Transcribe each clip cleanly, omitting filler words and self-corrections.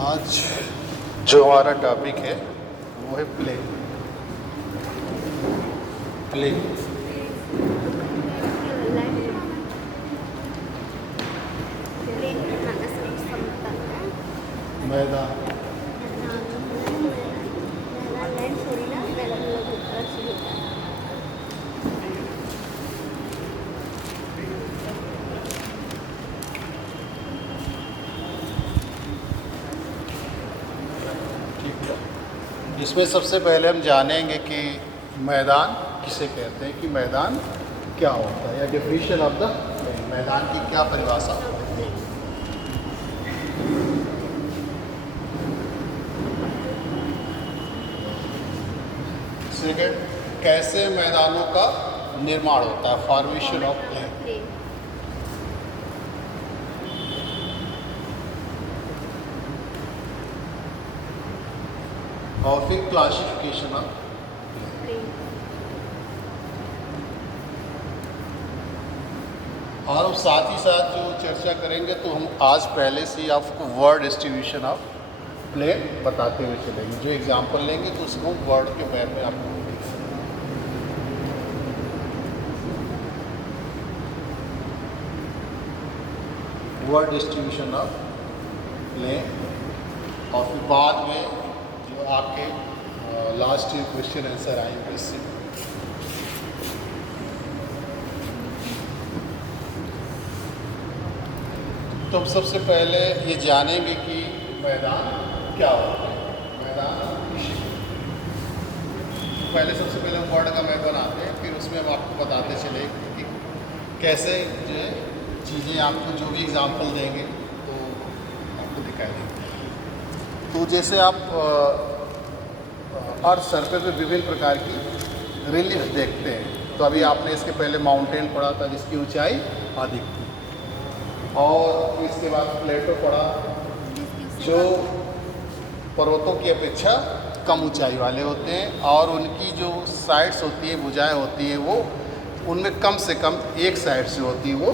आज जो हमारा टॉपिक है वो है प्ले। प्ले मैदान, इसमें सबसे पहले हम जानेंगे कि मैदान किसे कहते हैं, कि मैदान क्या होता है, या डेफिनेशन ऑफ द मैदान की क्या परिभाषा है। सेकेंड, कैसे मैदानों का निर्माण होता है, फॉर्मेशन ऑफ प्ले। और फिर क्लासिफिकेशन ऑफ प्ले। और हम साथ ही साथ जो चर्चा करेंगे तो हम आज पहले से ही आपको वर्ड डिस्ट्रीब्यूशन ऑफ प्ले बताते हुए चलेंगे। जो एग्जांपल लेंगे तो उसको वर्ड के वे में आपको वर्ड डिस्ट्रीब्यूशन ऑफ प्ले। और फिर बाद में जो आपके लास्ट क्वेश्चन आंसर आएंगे इससे। तो हम सबसे पहले ये जानेंगे कि मैदान क्या होता है। मैदान पहले सबसे पहले हम वर्ड का मैप बनाते हैं, फिर उसमें हम आपको बताते चले कि कैसे जो है चीज़ें आपको जो भी एग्जांपल देंगे तो आपको दिखाई देंगे। तो जैसे आप अर्थ सरफेस पे विभिन्न प्रकार की रिलीफ देखते हैं, तो अभी आपने इसके पहले माउंटेन पढ़ा था जिसकी ऊंचाई अधिक थी, और इसके बाद प्लेटो पढ़ा जो पर्वतों की अपेक्षा कम ऊंचाई वाले होते हैं, और उनकी जो साइड्स होती है, भुजाएं होती हैं, वो उनमें कम से कम एक साइड से होती है, वो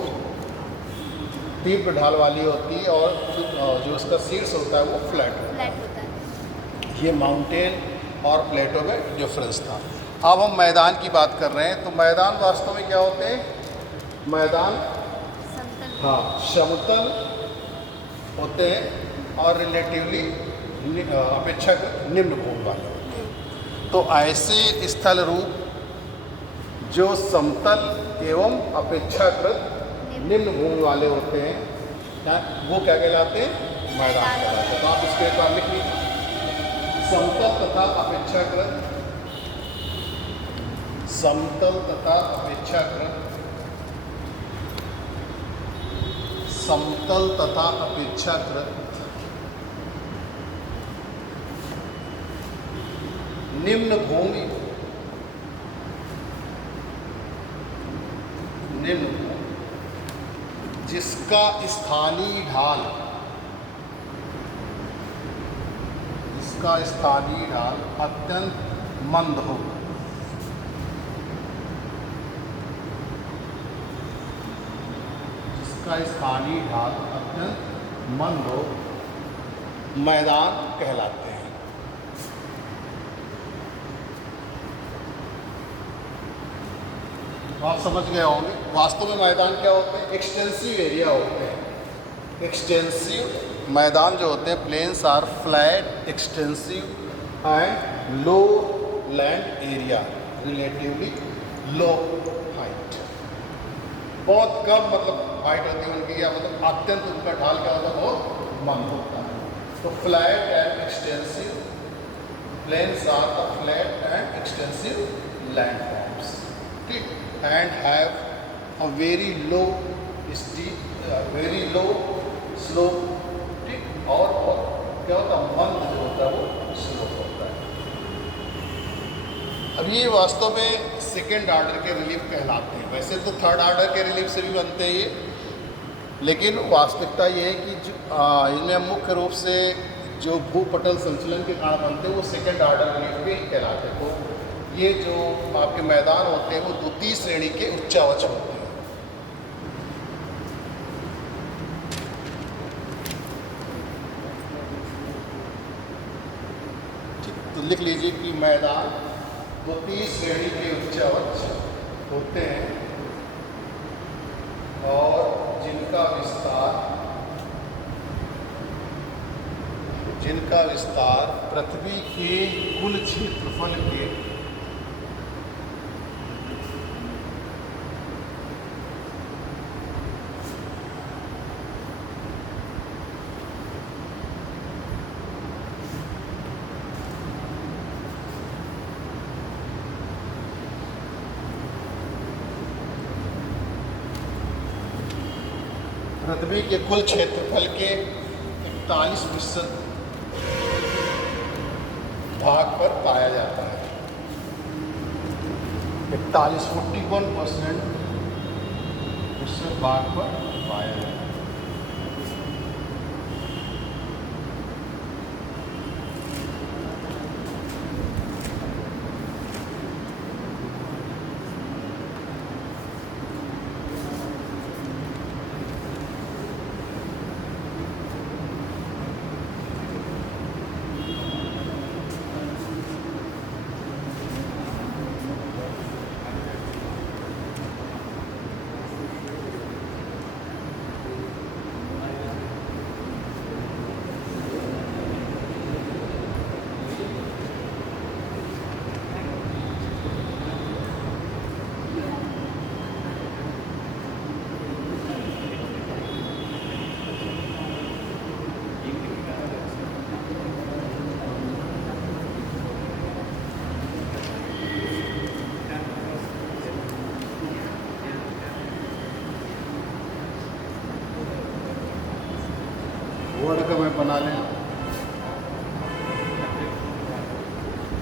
तीव्र ढाल वाली होती है, और जो उसका शीर्ष होता है वो फ्लैट होता है। ये माउंटेन और प्लेटो में डिफरेंस था। अब हम मैदान की बात कर रहे हैं, तो मैदान वास्तव में क्या होते हैं? मैदान समतल होते हैं और रिलेटिवली अपेक्षाकृत निम्न भूमि वाले होते हैं। तो ऐसे स्थल रूप जो समतल एवं अपेक्षाकृत निम्न भूमि वाले होते हैं, वो क्या कहलाते हैं? मैदान कहलाते हैं। तो आप इसके एक बार लिख लीजिए, समतल तथा अपेक्षाकृत, समतल तथा अपेक्षाकृत, समतल तथा अपेक्षाकृत निम्न भूमि, निम्न भूमि जिसका स्थानीय ढाल, जिसका स्थानीय ढाल अत्यंत मंद हो, जिसका स्थानीय ढाल अत्यंत मंद हो, मैदान कहलाते हैं। आप समझ गए होंगे वास्तव में मैदान क्या होते हैं? एक्सटेंसिव एरिया होते हैं। एक्सटेंसिव मैदान जो होते हैं, plains are flat, extensive and low land area, relatively low height. बहुत कम मतलब हाइट होती है उनकी, या मतलब अत्यंत उनका ढाल क्या होता है? बहुत मंद होता है। तो flat and extensive plains are the flat and extensive land forms, ठीक, and have a very low steep, very low slope, ठीक, और क्या होता है? मंद जो होता है वो स्लोप होता है। अब ये वास्तव में सेकेंड ऑर्डर के रिलीफ कहलाते हैं। वैसे तो थर्ड ऑर्डर के रिलीफ से भी बनते हैं ये, लेकिन वास्तविकता ये है कि इनमें मुख्य रूप से जो भूपटल संचलन के कारण बनते हैं वो सेकेंड ऑर्डर रिलीफ भी कहलाते हैं। तो ये जो आपके मैदान होते हैं वो द्वितीय श्रेणी के उच्चावच होते हैं। लिख लीजिए कि मैदान द्वितीय श्रेणी के उच्चावच होते हैं और जिनका विस्तार पृथ्वी के कुल क्षेत्रफल के कुल क्षेत्रफल के 41% भाग पर पाया जाता है। 41% भाग पर पाया जाता है। वर्ड का मैं बना लें।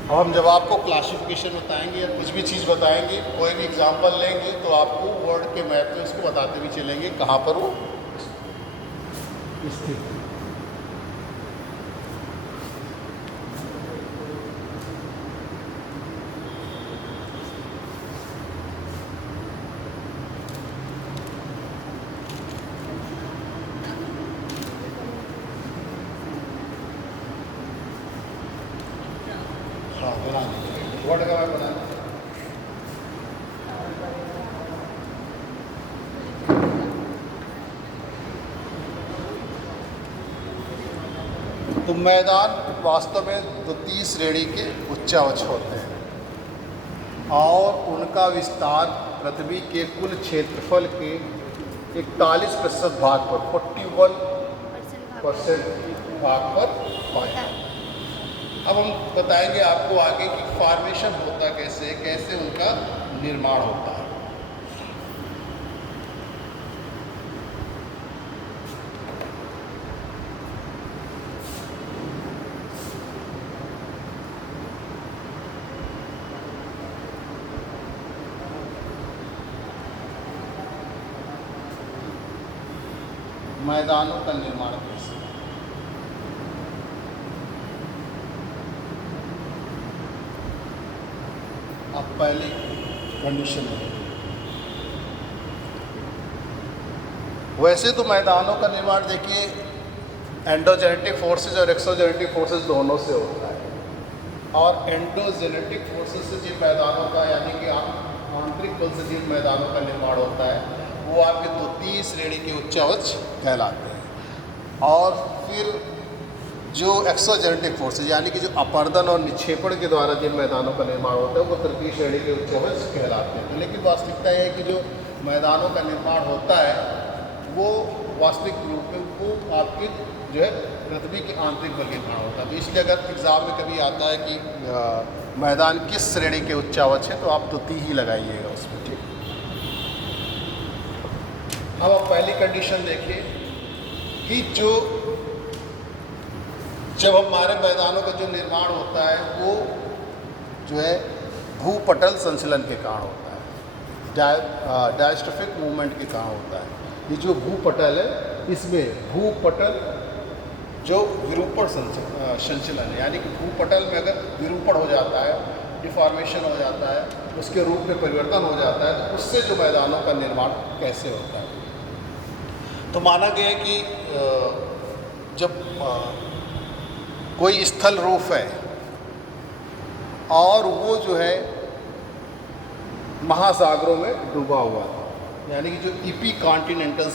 अब हम जब आपको क्लासिफिकेशन बताएंगे या कुछ भी चीज़ बताएंगे, कोई भी एग्जांपल लेंगे तो आपको वर्ड के मैप में उसको बताते भी चलेंगे कहाँ पर वो स्थित है। हाँ, बना लीजिए वर्ड का मैं बना लीजिए। तो मैदान वास्तव में द्वितीय श्रेणी के उच्चावच होते हैं और उनका विस्तार पृथ्वी के कुल क्षेत्रफल के 41% भाग पर 41% भाग पर पाया। अब हम बताएंगे आपको आगे कि फॉर्मेशन होता कैसे उनका निर्माण होता है। मैदानों का निर्माण कैसे? अब पहली कंडीशन है, वैसे तो मैदानों का निर्माण देखिए एंडोजेनेटिक फोर्सेस और एक्सोजेनेटिक फोर्सेस दोनों से होता है। और एंडोजेनेटिक फोर्सेस से जिन मैदानों का यानी कि आंतरिक बल से जिन मैदानों का निर्माण होता है वो आपके द्वितीय श्रेणी के उच्चावच कहलाते हैं। और फिर जो एक्सोजेनेटिक फोर्सेज यानी कि जो अपर्दन और निक्षेपण के द्वारा जिन मैदानों का निर्माण होता है वो तृतीय श्रेणी के उच्चावच कहलाते हैं। लेकिन वास्तविकता यह है कि जो मैदानों का निर्माण होता है वो वास्तविक रूप में वो आपके जो है पृथ्वी के आंतरिक बल के कारण होता है। तो इसलिए अगर एग्ज़ाम में कभी आता है कि मैदान किस श्रेणी के उच्चावच है तो आप द्वितीय ही लगाइएगा उसमें, ठीक। अब आप पहली कंडीशन देखिए कि जब हमारे मैदानों का जो निर्माण होता है वो जो है भूपटल संचलन के कारण होता है, डायस्ट्रोफिक मूवमेंट के कारण होता है। ये जो भूपटल है इसमें भूपटल जो विरूपण संचलन है यानी कि भूपटल में अगर विरूपण हो जाता है, डिफॉर्मेशन हो जाता है, उसके रूप में परिवर्तन हो जाता है तो उससे जो मैदानों का निर्माण कैसे होता है। तो माना गया है कि जब कोई स्थल रूप है और वो जो है महासागरों में डूबा हुआ था। यानी कि जो ईपी कॉन्टिनेंटल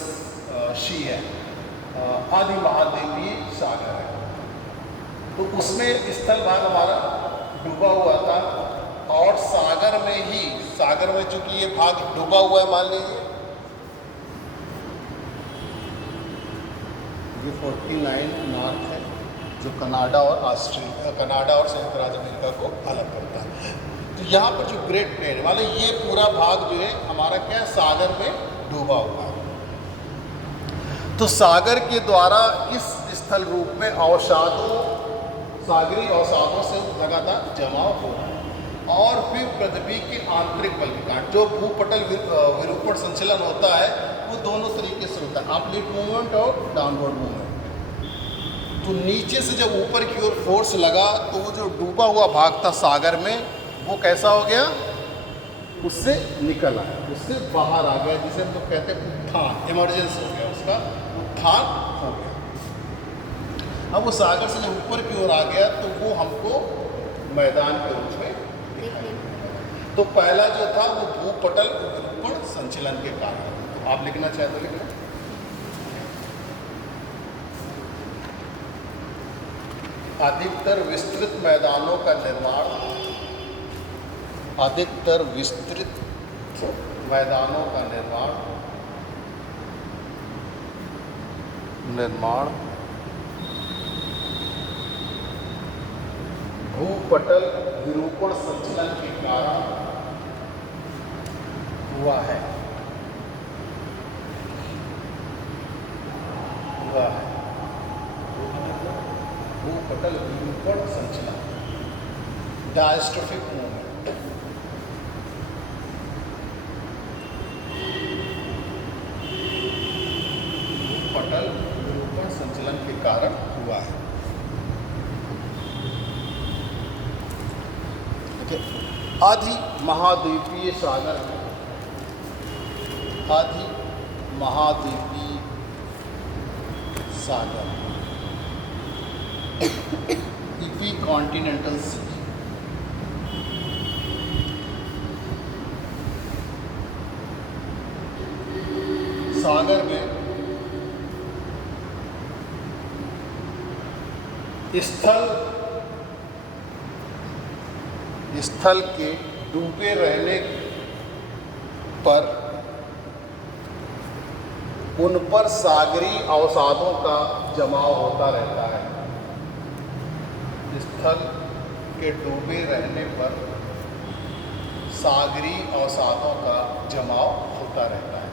शी है, आदि महाद्वीपीय सागर है, तो उसमें स्थल भाग हमारा डूबा हुआ था। और सागर में चूंकि ये भाग डूबा हुआ है, मान लीजिए ये 49 नॉर्थ है जो कनाडा और संयुक्त राज्य अमेरिका को अलग करता है। तो यहाँ पर जो ग्रेट प्लेन वाले ये पूरा भाग जो है हमारा क्या है, सागर में डूबा हुआ है। तो सागर के द्वारा इस स्थल रूप में सागरी अवसादों से लगातार जमाव हो रहा है। और फिर पृथ्वी के आंतरिक बल के कारण जो भूपटल विरूपण संचलन होता है वो दोनों तरीके से होता है, अपलिफ्ट मूवमेंट और डाउनवर्ड मूवमेंट। तो नीचे से जब ऊपर की ओर फोर्स लगा तो वो जो डूबा हुआ भाग था सागर में, वो कैसा हो गया, उससे निकल आया, उससे बाहर आ गया, जिसे हम लोग कहते हैं उत्थान, इमरजेंसी हो गया, उसका उत्थान हो गया। अब वो सागर से जब ऊपर की ओर आ गया तो वो हमको मैदान के रूप में दिखाई दिया। तो पहला जो था वो भूपटल विरूपण संचलन के कारण। आप लिखना चाहे तो लिखना। अधिकतर विस्तृत मैदानों का निर्माण, अधिकतर विस्तृत मैदानों का निर्माण भूपटल विरूपण संचलन के कारण हुआ है। भूपटल विरूपण संचलन, डायस्ट्रोफिक मूवमेंट। भूपटल विरूपण संचलन के कारण हुआ है। आदि महाद्वीपीय सागर में, आदि महाद्वीपीय सागर, ईपी कॉन्टिनेंटल सी, सागर में स्थल के डूबे रहने पर उन पर सागरी अवसादों का जमाव होता रहता है। स्थल के डूबे रहने पर सागरी अवसादों का जमाव होता रहता है।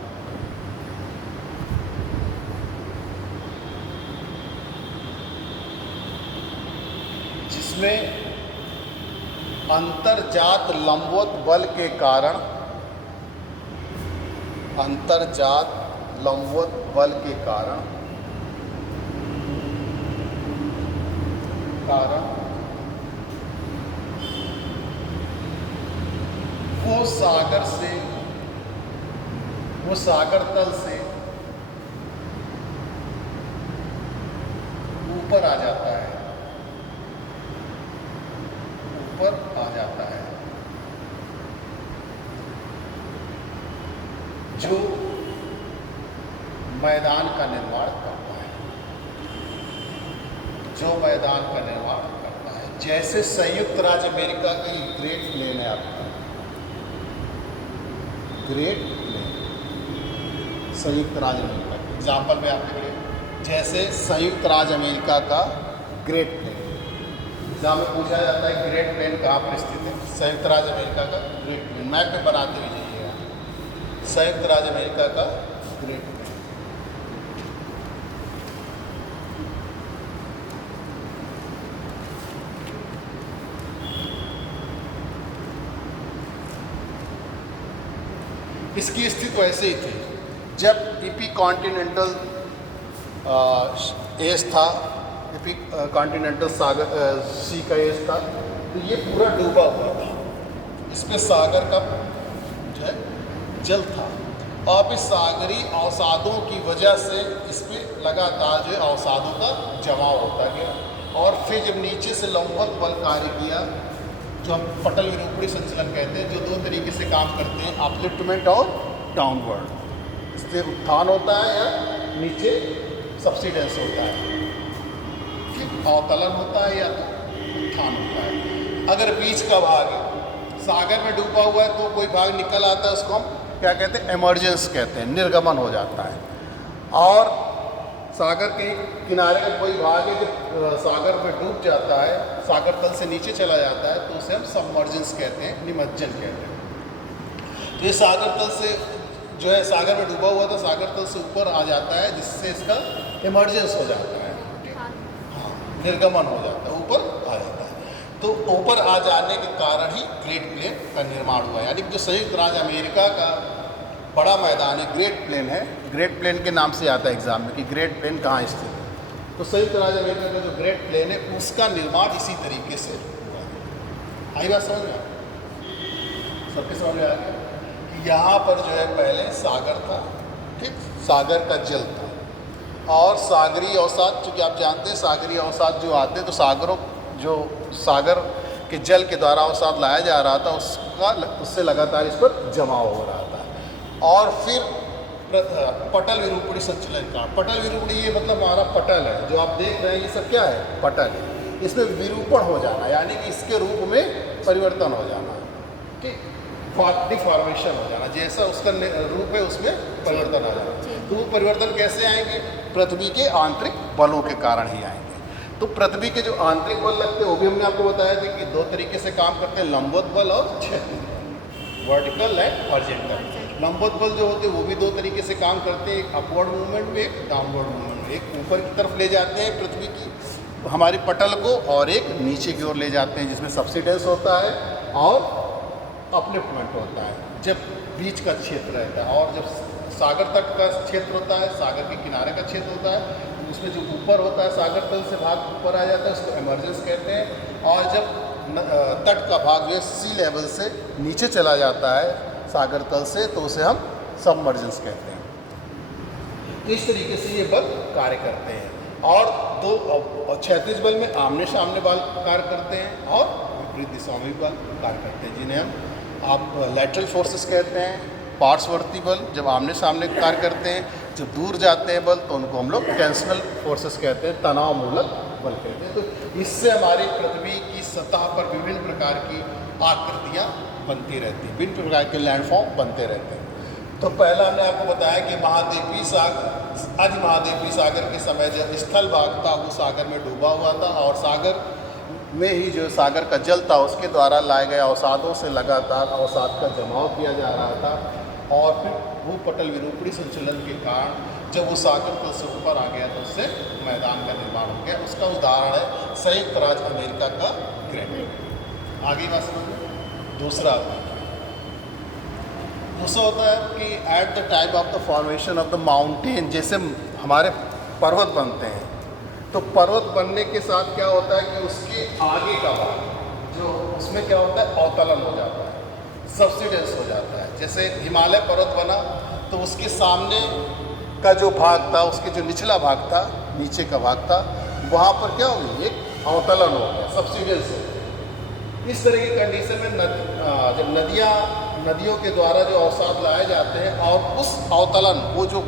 जिसमें अंतर्जात लंबवत बल के कारण, अंतर्जात लंबवत बल के कारण वो सागर तल से ऊपर आ जाता है, जो मैदान का निर्माण करता है, जैसे संयुक्त राज्य अमेरिका का ग्रेट प्लेन है आपका, ग्रेट प्लेन संयुक्त राज्य अमेरिका, एग्जाम्पल में आप लिखिए जैसे संयुक्त राज्य अमेरिका का ग्रेट प्लेन। एग्जाम में पूछा जाता है ग्रेट प्लेन कहाँ पर स्थित है, संयुक्त राज्य अमेरिका का ग्रेट प्लेन, मैप में बनाते हुए जाइएगा, संयुक्त राज्य अमेरिका का ग्रेट प्लेन। इसकी स्थिति वैसे ही थी जब ईपी कॉन्टिनेंटल एज था, ईपी कॉन्टिनेंटल सागर सी का एज था, तो ये पूरा डूबा हुआ था, इसमें सागर का जो है जल था। अब इस सागरी अवसादों की वजह से इस पर लगातार जो है अवसादों का जमाव होता गया, और फिर जब नीचे से लंबवत बल कार्य किया, जो हम पटल विरूपणी संचलन कहते हैं, जो दो तरीके से काम करते हैं, अपलिफ्टमेंट और डाउनवर्ड। इससे उत्थान होता है या नीचे सब्सिडेंस होता है, ठीक, अवतलन होता है या तो उत्थान होता है। अगर बीच का भाग सागर में डूबा हुआ है तो कोई भाग निकल आता है, उसको हम क्या कहते हैं, इमर्जेंस कहते हैं, निर्गमन हो जाता है। और सागर के किनारे का कोई भाग है जो सागर में डूब जाता है, सागर तल से नीचे चला जाता है, तो उसे हम सबमर्जेंस कहते हैं, निमज्जन कहते हैं। तो ये सागर तल से जो है, सागर में डूबा हुआ था, सागर तल से ऊपर आ जाता है, जिससे इसका इमर्जेंस हो जाता है, हाँ, निर्गमन हो जाता है, ऊपर आ जाता है। तो ऊपर आ जाने के कारण ही ग्रेट प्लेन का निर्माण हुआ है। यानी कि जो संयुक्त राज्य अमेरिका का बड़ा मैदान है, ग्रेट प्लेन है, ग्रेट प्लेन के नाम से आता है एग्जाम में कि ग्रेट प्लेन कहाँ स्थित है, तो संयुक्त राज्य अमेरिका का जो ग्रेट प्लेन है उसका निर्माण इसी तरीके से हुआ है। आई बात समझ में? सबके समझ में आ गया कि यहाँ पर जो है पहले सागर था, ठीक, सागर का जल था, और सागरीय अवसाद, चूँकि आप जानते हैं सागरीय अवसाद जो आते हैं, तो सागरों जो सागर के जल के द्वारा अवसाद लाया जा रहा था, उससे लगातार इस पर जमाव हो रहा था। और फिर पटल विरूपणी संचलन का, पटल विरूपणी ये मतलब हमारा पटल है जो आप देख रहे हैं, ये सब क्या है, पटल है। इसमें विरूपण हो जाना, यानी कि इसके रूप में परिवर्तन हो जाना, ठीक, डिफॉर्मेशन हो जाना, जैसा उसका रूप है उसमें परिवर्तन हो जाना। तो वो परिवर्तन कैसे आएंगे? पृथ्वी के आंतरिक बलों के कारण ही आएंगे। तो पृथ्वी के जो आंतरिक बल लगते हैं वो भी हमने आपको बताया था कि दो तरीके से काम करते हैं, लंबवत बल और क्षैतिज बल, वर्टिकल एंड हॉरिजॉन्टल। लंबवत बल जो होते हैं वो भी दो तरीके से काम करते हैं, एक अपवर्ड मूवमेंट में, एक डाउनवर्ड मूवमेंट में। एक ऊपर की तरफ ले जाते हैं पृथ्वी की हमारी पटल को, और एक नीचे की ओर ले जाते हैं, जिसमें सब्सिडेंस होता है और अपलिफ्टमेंट होता है, जब बीच का क्षेत्र रहता है। और जब सागर तट का क्षेत्र होता है, सागर के किनारे का क्षेत्र होता है, उसमें जो ऊपर होता है सागर तल से भाग ऊपर आ जाता है, उसको इमर्जेंस कहते हैं। और जब तट का भाग जो सी लेवल से नीचे चला जाता है सागर तल से, तो उसे हम सबमर्जेंस कहते हैं। इस तरीके से ये बल कार्य करते हैं। और दो क्षैतिज बल में आमने सामने बल कार्य करते हैं, और विपरीत दिशाओं में बल कार्य करते हैं, जिन्हें हम आप लैटरल फोर्सेस कहते हैं। पार्श्ववर्ती बल जब आमने सामने कार्य करते हैं, जब दूर जाते हैं बल, तो उनको हम लोग टेंशनल फोर्सेस कहते हैं, तनाव मूलक बल कहते हैं। तो इससे हमारी पृथ्वी की सतह पर विभिन्न प्रकार की आकृतियाँ बनती रहती हैं, विभिन्न प्रकार के लैंडफॉर्म बनते रहते हैं। तो पहला हमने आपको बताया कि महाद्वीपीय सागर, अधिमहाद्वीपीय सागर के समय जब स्थल भाग था वो सागर में डूबा हुआ था, और सागर में ही जो सागर का जल था उसके द्वारा लाए गए अवसादों से लगातार अवसाद का जमाव किया जा रहा था। और फिर वो पटल विरूपणी संचलन के कारण जब वो सागर तल से ऊपर आ गया तो उससे मैदान का निर्माण हो गया। उसका उदाहरण है संयुक्त राज्य अमेरिका का ग्रेट प्लेन। आगे बात समझ। दूसरा होता है कि at the time of the formation of the mountain, जैसे हमारे पर्वत बनते हैं, तो पर्वत बनने के साथ क्या होता है कि उसके आगे का भाग जो उसमें क्या होता है, अवतलन हो जाता है, सब्सिडेंस हो जाता है। जैसे हिमालय पर्वत बना तो उसके सामने का जो भाग था, उसके जो निचला भाग था, नीचे का भाग था, वहाँ पर क्या हो गया, एक अवतलन हो गया, सब्सिडेंस हो गया। इस तरह की कंडीशन में जब नदियों के द्वारा जो अवसाद लाए जाते हैं, और उस अवतलन वो जो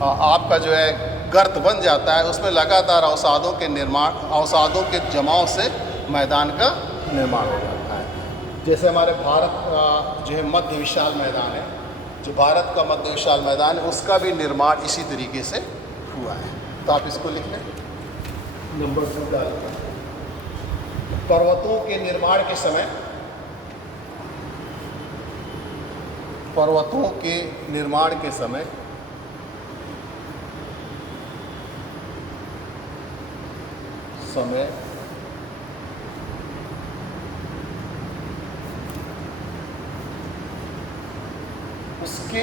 आपका जो है गर्त बन जाता है, उसमें लगातार अवसादों के जमाव से मैदान का निर्माण हो जाता है। जैसे हमारे भारत का जो है मध्य विशाल मैदान है, जो भारत का मध्य विशाल मैदान है, उसका भी निर्माण इसी तरीके से हुआ है। तो आप इसको लिख लें, नंबर 2 डाल दें। पर्वतों के निर्माण के समय, पर्वतों के निर्माण के समय उसके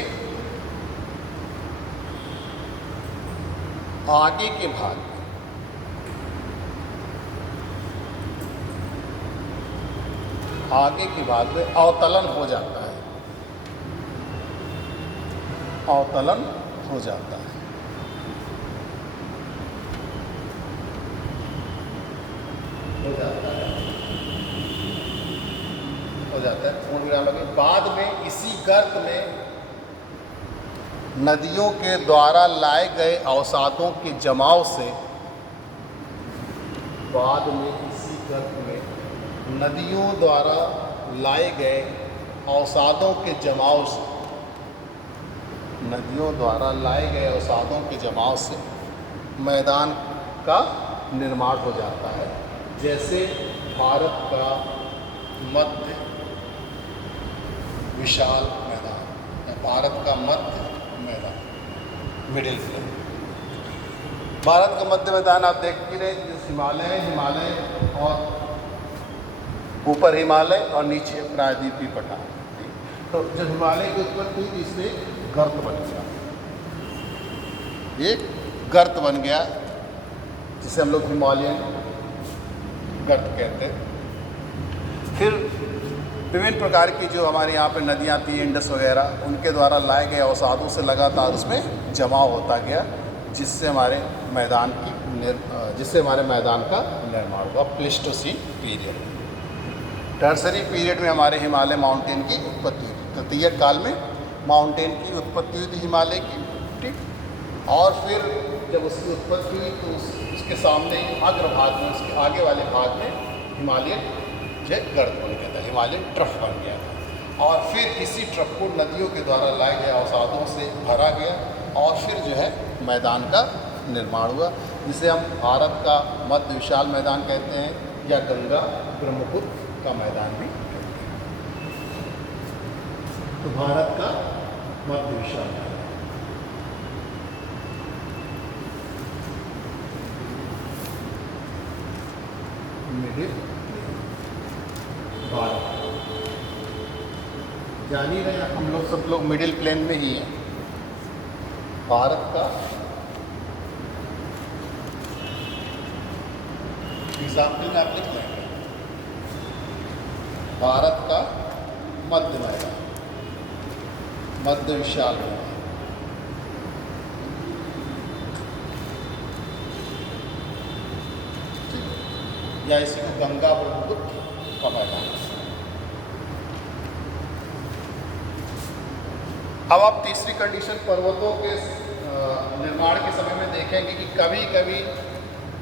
आगे के भाग में अवतलन हो जाता है, अवतलन हो जाता है। जाता है, पूर्ण विराम लगे। बाद में इसी गर्त में नदियों के द्वारा लाए गए अवसादों के जमाव से, बाद में इसी गर्त में नदियों द्वारा लाए गए अवसादों के जमाव से, नदियों द्वारा लाए गए अवसादों के जमाव से मैदान का निर्माण हो जाता है। जैसे भारत का मध्य विशाल मैदान, या भारत का मध्य मैदान, मिडिल प्लेन। भारत का मध्य मैदान आप देख ही रहे, जिस हिमालय और ऊपर हिमालय और नीचे प्रायद्वीपीय पठार। तो जब हिमालय की उत्पत्ति हुई इसमें गर्त बन गया, ये गर्त बन गया जिसे हम लोग हिमालयन गर्त कहते हैं। फिर विभिन्न प्रकार की जो हमारे यहाँ पे नदियाँ थी, इंडस वगैरह, उनके द्वारा लाए गए अवसादों से लगातार उसमें जमाव होता गया, जिससे हमारे मैदान का निर्माण हुआ। प्लेस्टोसीन पीरियड, टर्सरी पीरियड में हमारे हिमालय माउंटेन की उत्पत्ति हुई। तृतीय काल में माउंटेन की उत्पत्ति हुई थी हिमालय की, ठीक। और फिर जब उसकी उत्पत्ति हुई तो उसके सामने अग्रभाग में, उसके आगे वाले भाग में हिमालयन जो गर्त बन गया था, हिमालयन ट्रफ बन गया था। और फिर इसी ट्रफ को नदियों के द्वारा लाए गए अवसादों से भरा गया और फिर जो है मैदान का निर्माण हुआ, जिसे हम भारत का मध्य विशाल मैदान कहते हैं, या गंगा ब्रह्मपुत्र का मैदान भी कहते हैं। तो भारत का मध्य विशाल मैदान, मिडिल भारत, जान ही रहे हम लोग, सब लोग मिडिल प्लेन में ही हैं। भारत का एग्जाम्पल में आप लिख लेंगे, भारत का मध्य मैदान, मध्य विशाल मैदान। या इसी को गंगा ब्रह्मपुत्र का मैदान। अब आप तीसरी कंडीशन पर्वतों के निर्माण के समय में देखेंगे कि कभी कभी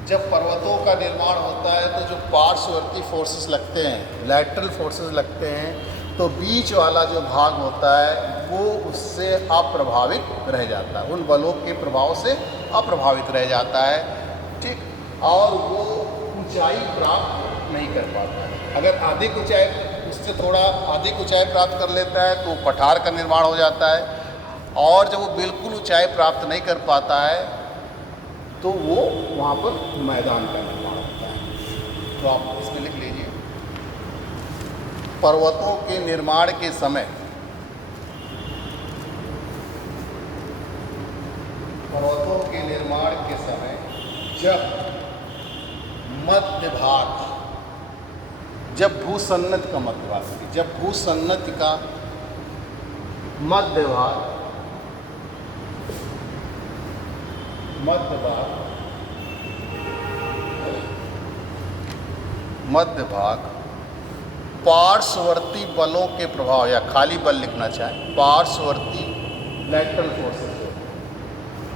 जब पर्वतों का निर्माण होता है तो जो पार्श्ववर्ती फोर्सेस लगते हैं, लैटरल फोर्सेस लगते हैं, तो बीच वाला जो भाग होता है वो उससे अप्रभावित रह जाता है, उन बलों के प्रभाव से अप्रभावित रह जाता है, ठीक। और वो ऊंचाई प्राप्त नहीं कर पाता है। अगर अधिक ऊंचाई, उससे थोड़ा अधिक ऊंचाई प्राप्त कर लेता है तो पठार का निर्माण हो जाता है, और जब वो बिल्कुल ऊंचाई प्राप्त नहीं कर पाता है तो वो वहाँ पर मैदान का निर्माण होता है। तो आप इसमें लिख लीजिए, पर्वतों के निर्माण के समय, पर्वतों के निर्माण के समय जब मध्य भाग, जब भूसन्नति का मध्य भाग, जब भूसन्नति का मध्य भाग, मध्य भाग पार्श्ववर्ती बलों के प्रभाव, या खाली बल लिखना चाहें, पार्श्ववर्ती लैटरल फोर्सेस,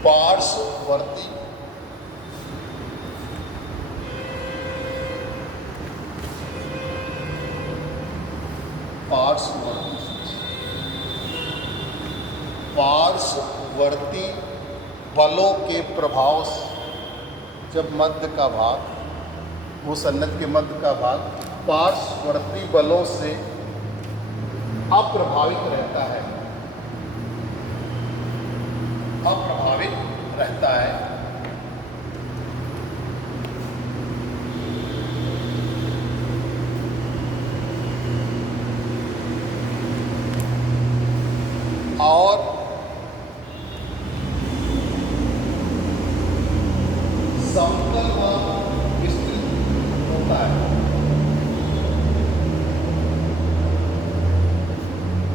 पार्श्ववर्ती पार्श्ववर्ती बलों के प्रभाव से जब मध्य का भाग, भूसन्नति के मध्य का भाग पार्श्ववर्ती बलों से अप्रभावित रहता है, अप्रभावित रहता है, और समतल व विस्तृत होता है,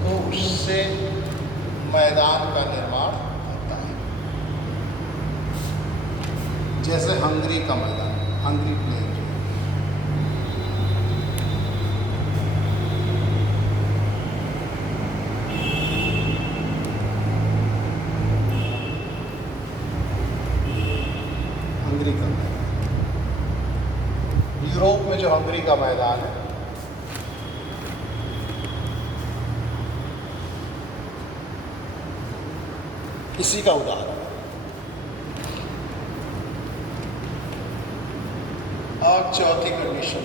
तो उससे मैदान का निर्माण होता है। जैसे हंगरी का मैदान, हंगरी प्लेन, हंगरी का मैदान, यूरोप में जो हंगरी का मैदान है, इसी का उदाहरण है। और चौथी कंडीशन,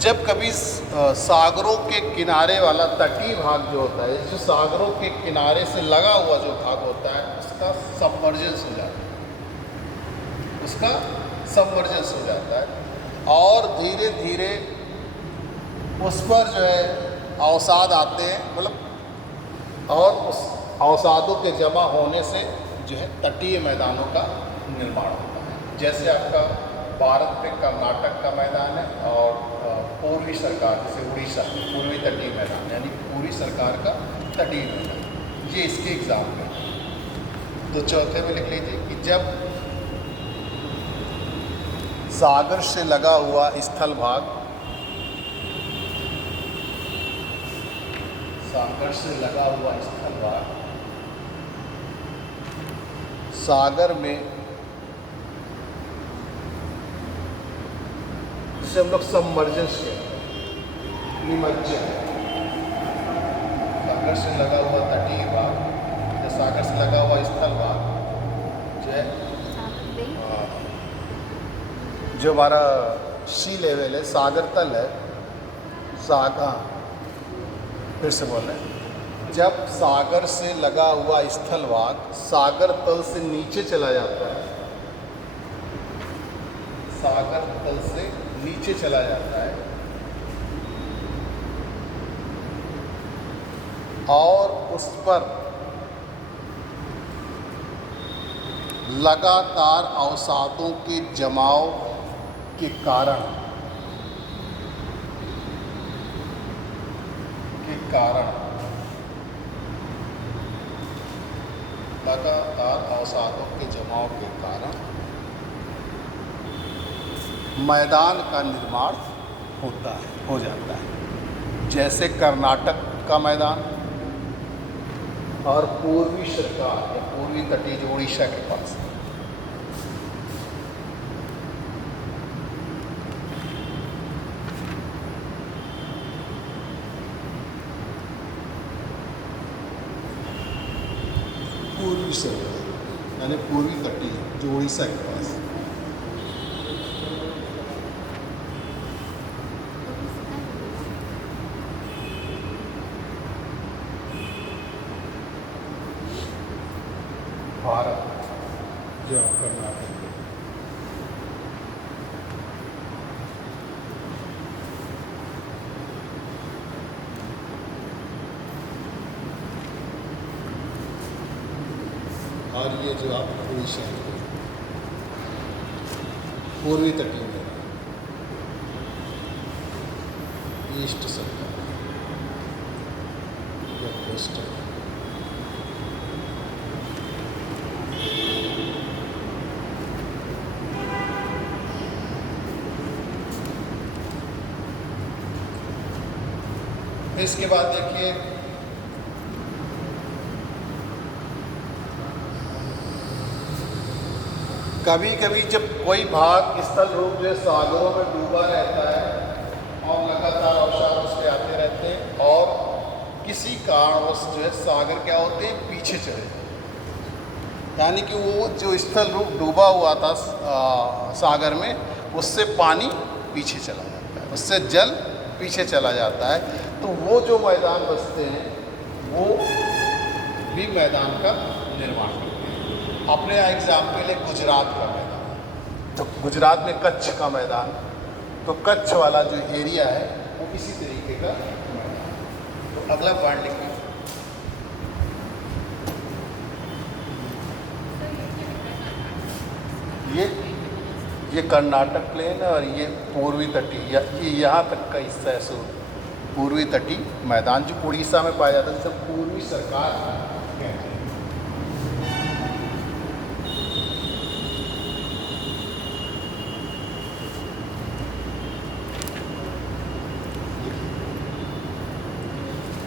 जब कभी सागरों के किनारे वाला तटीय भाग जो होता है, जो सागरों के किनारे से लगा हुआ जो भाग होता है, उसका सबमर्जेंस हो जाता है, उसका सबमर्जेंस हो जाता है और धीरे धीरे उस पर जो है अवसाद आते हैं, मतलब और उस अवसादों के जमा होने से जो है तटीय मैदानों का निर्माण होता है। जैसे आपका भारत में कर्नाटक का मैदान है और पूर्वी सरकार, जैसे उड़ीसा पूर्वी तटीय मैदान, यानी पूर्वी सरकार का तटीय मैदान, ये इसके एग्जाम्पल है। तो चौथे में लिख लीजिए कि जब सागर से लगा हुआ स्थल भाग, सागर से लगा हुआ स्थल भाग सागर में, जिसे हम लोग सबमर्जेंस कहते हैं, निमज्जन, सागर से लगा हुआ तटीय भाग या सागर से लगा हुआ स्थल भाग जो है, जो हमारा सी लेवल है, सागर तल है, फिर से बोल रहे हैं, जब सागर से लगा हुआ स्थल भाग सागर तल से नीचे चला जाता है, सागर तल से नीचे चला जाता है और उस पर लगातार अवसादों के जमाव के कारण लगातार अवसादों के जमाव के कारण मैदान का निर्माण हो जाता है। जैसे कर्नाटक का मैदान और पूर्वी सरकार या पूर्वी तटीय जो उड़ीसा के पास है। पूर्वी सरकार यानी पूर्वी तटीय जो उड़ीसा के पास है। भारत जो कर्नाटक है, और ये जो आप उड़ीसा है, पूर्वी तटीय में ईस्ट सरकार या कोस्टल, इसके बाद देखिए कभी कभी जब कोई भाग स्थल रूप जो सागरों में डूबा रहता है और लगातार अवसाद उसके आते रहते हैं और किसी कारणवश जो है सागर क्या होते हैं, पीछे चले जाते हैं, यानी कि वो जो स्थल रूप डूबा हुआ था सागर में, उससे पानी पीछे चला जाता है, उससे जल पीछे चला जाता है। तो वो जो मैदान बचते हैं वो भी मैदान का निर्माण करते हैं। अपने यहाँ एग्जाम्पल है गुजरात का मैदान, तो गुजरात में कच्छ का मैदान, तो कच्छ वाला जो एरिया है वो इसी तरीके का मैदान। तो अगला पॉइंट लिखिए, ये कर्नाटक प्लेन है और ये पूर्वी तटीय ये यहाँ तक का हिस्सा है। सो पूर्वी तटीय मैदान जो उड़ीसा में पाया जाता है, जिसे पूर्वी सरकार कहते हैं।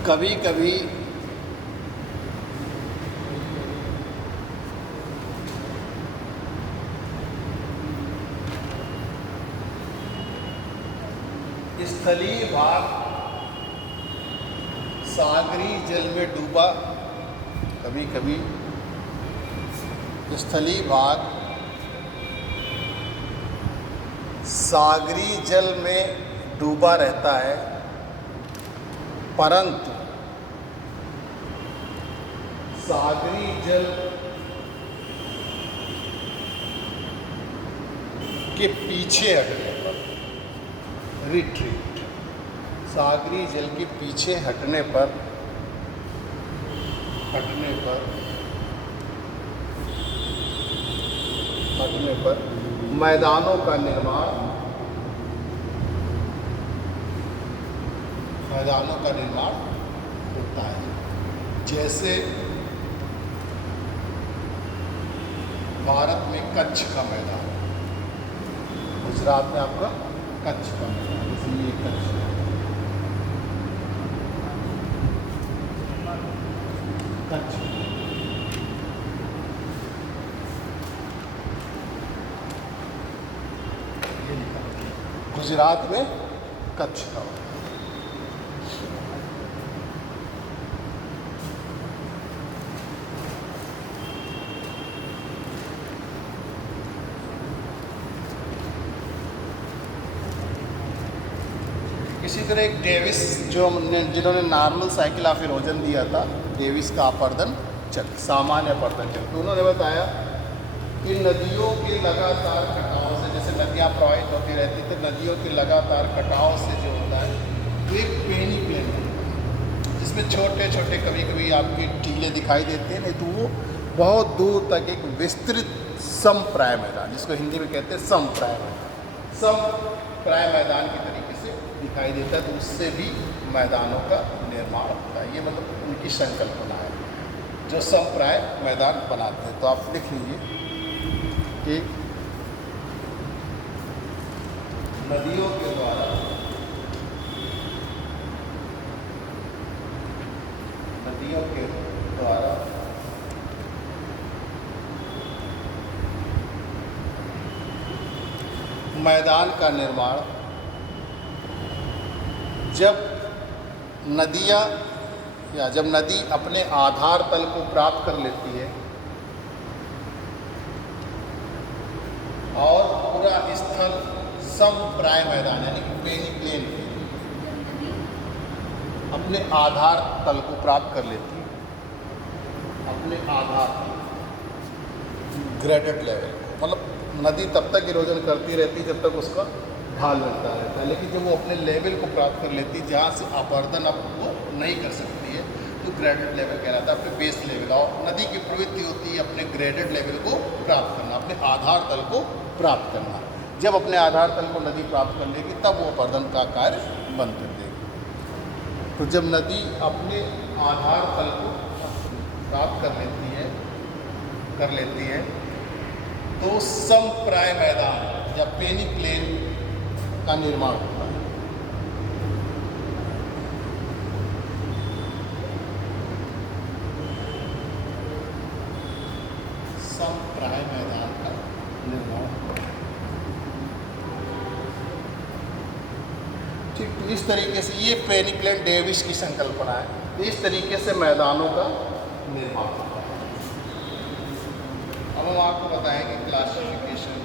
कभी कभी स्थलीय भाग सागरी जल में डूबा, कभी कभी स्थलीय भाग सागरी जल में डूबा रहता है, परंतु सागरी जल के पीछे हटने पर रिट्रीट, सागरी जल के पीछे हटने पर मैदानों का निर्माण होता है। जैसे भारत में कच्छ का मैदान, गुजरात में आपका कच्छ का मैदान, इसलिए कच्छ गुजरात में कच्छ का। इसी तरह एक डेविस जिन्होंने नॉर्मल साइकिल ऑफ इरोजन दिया था, डेविस का अपर्दन चक्र, सामान्य अपर्दन चक्र, तो उन्होंने बताया कि नदियों के लगातार कटाव से, जैसे नदियाँ प्रवाहित होती रहती थी, नदियों के लगातार कटाव से जो होता है वो एक पेनी प्लेन होता है, जिसमें छोटे छोटे कभी कभी आपकी टीले दिखाई देते हैं, नहीं तो वो बहुत दूर तक एक विस्तृत समप्राय मैदान, जिसको हिंदी में कहते हैं समप्राय मैदान, समप्राय मैदान की तरीके से दिखाई देता है, तो उससे भी मैदानों का निर्माण होता है। ये मतलब उनकी संकल्पना है जो समप्राय मैदान बनाते हैं। तो आप लिख लीजिए कि नदियों के द्वारा मैदान का निर्माण, जब नदी अपने आधार तल को प्राप्त कर लेती है और पूरा स्थल समप्राय मैदान यानी कि पेनी प्लेन अपने आधार तल को प्राप्त कर लेती है, अपने आधार ग्रेडेड लेवल, मतलब नदी तब तक इरोजन करती रहती है जब तक उसका ढाल मिलता रहता है, लेकिन जब वो अपने लेवल को प्राप्त कर लेती है जहाँ से अपर्दन अब वो नहीं कर सकती है, तो ग्रेडेड लेवल कहलाता है, अपने बेस लेवल। और नदी की प्रवृत्ति होती है अपने ग्रेडेड लेवल को प्राप्त करना, अपने आधार तल को प्राप्त करना। जब अपने आधार तल को नदी प्राप्त कर लेगी तब वो अपर्दन का कार्य बंद कर देगी। तो जब नदी अपने आधार तल को प्राप्त कर लेती है तो समप्राय मैदान या पेनी प्लेन का निर्माण होता है। समप्राय मैदान का निर्माण होता है। ठीक, तो इस तरीके से ये पेनी प्लेन डेविस की संकल्पना है। इस तरीके से मैदानों का निर्माण होता है। अब हम आपको बताएंगे क्लासिफिकेशन।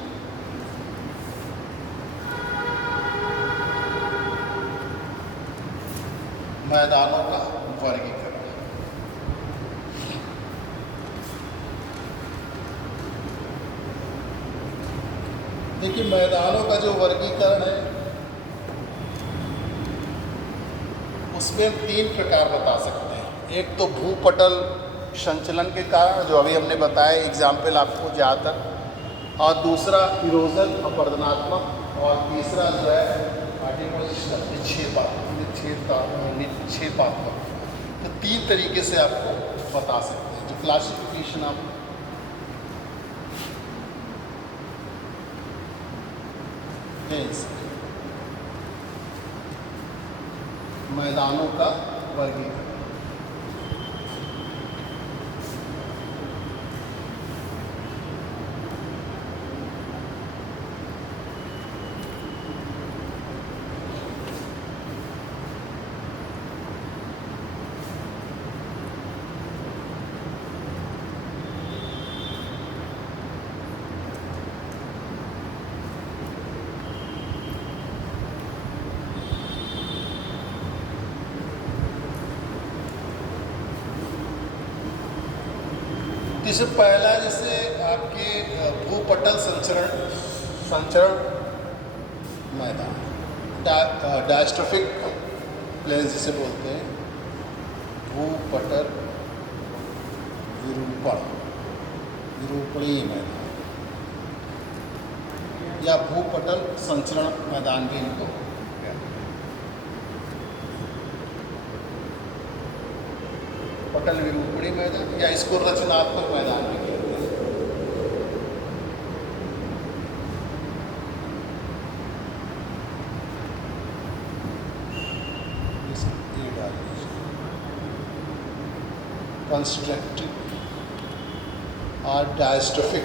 मैदानों का वर्गीकरण। देखिए, मैदानों का जो वर्गीकरण है उसमें 3 प्रकार बता सकते हैं। एक तो भूपटल संचलन के कारण, जो अभी हमने बताया, एग्जाम्पल आपको ज़्यादातर और दूसरा इरोजन अपरदनात्मक, और तीसरा जो है निक्षेपात्मक। तो 3 तरीके से आपको बता सकते हैं। जो क्लासिफिकेशन आप मैदानों का वर्गीकरण। इससे पहला जैसे आपके भूपटल संचरण मैदान, डायस्ट्रोफिक प्लेन जिसे बोलते हैं, भूपटल विरूपणीय मैदान या भूपटल संचरण मैदान भी इनको कहते हैं। पटल विरूपणीय मैदान या इसको रचनात्मक मैदान भी कहते हैं। कंस्ट्रक्टिव और डायस्ट्रोफिक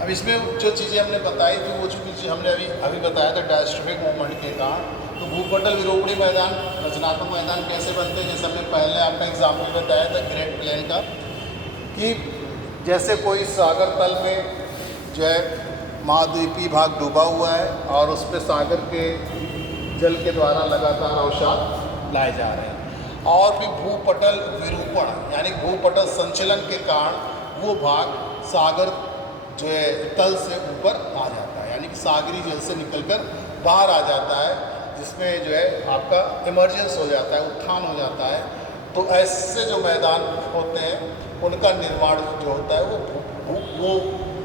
अब इसमें जो चीज़ें हमने बताई थी वो चूँकि हमने अभी बताया था डायस्ट्रोफिक मूवमेंट के कारण। तो भूपटल विरूपणीय मैदान, रचनात्मक मैदान कैसे बनते हैं, जैसे हमने पहले आपका एग्जाम्पल बताया था ग्रेट प्लेन का, कि जैसे कोई सागर तल में जो है महाद्वीपीय भाग डूबा हुआ है और उस पर सागर के जल के द्वारा लगातार अवसाद लाए जा रहे हैं, और भी भूपटल विरूपण यानी भूपटल संचलन के कारण वो भाग सागर जो है तल से ऊपर आ जाता है, यानी कि सागरी जल से निकलकर बाहर आ जाता है, जिसमें जो है आपका इमर्जेंस हो जाता है, उत्थान हो जाता है। तो ऐसे जो मैदान होते हैं उनका निर्माण जो होता है वो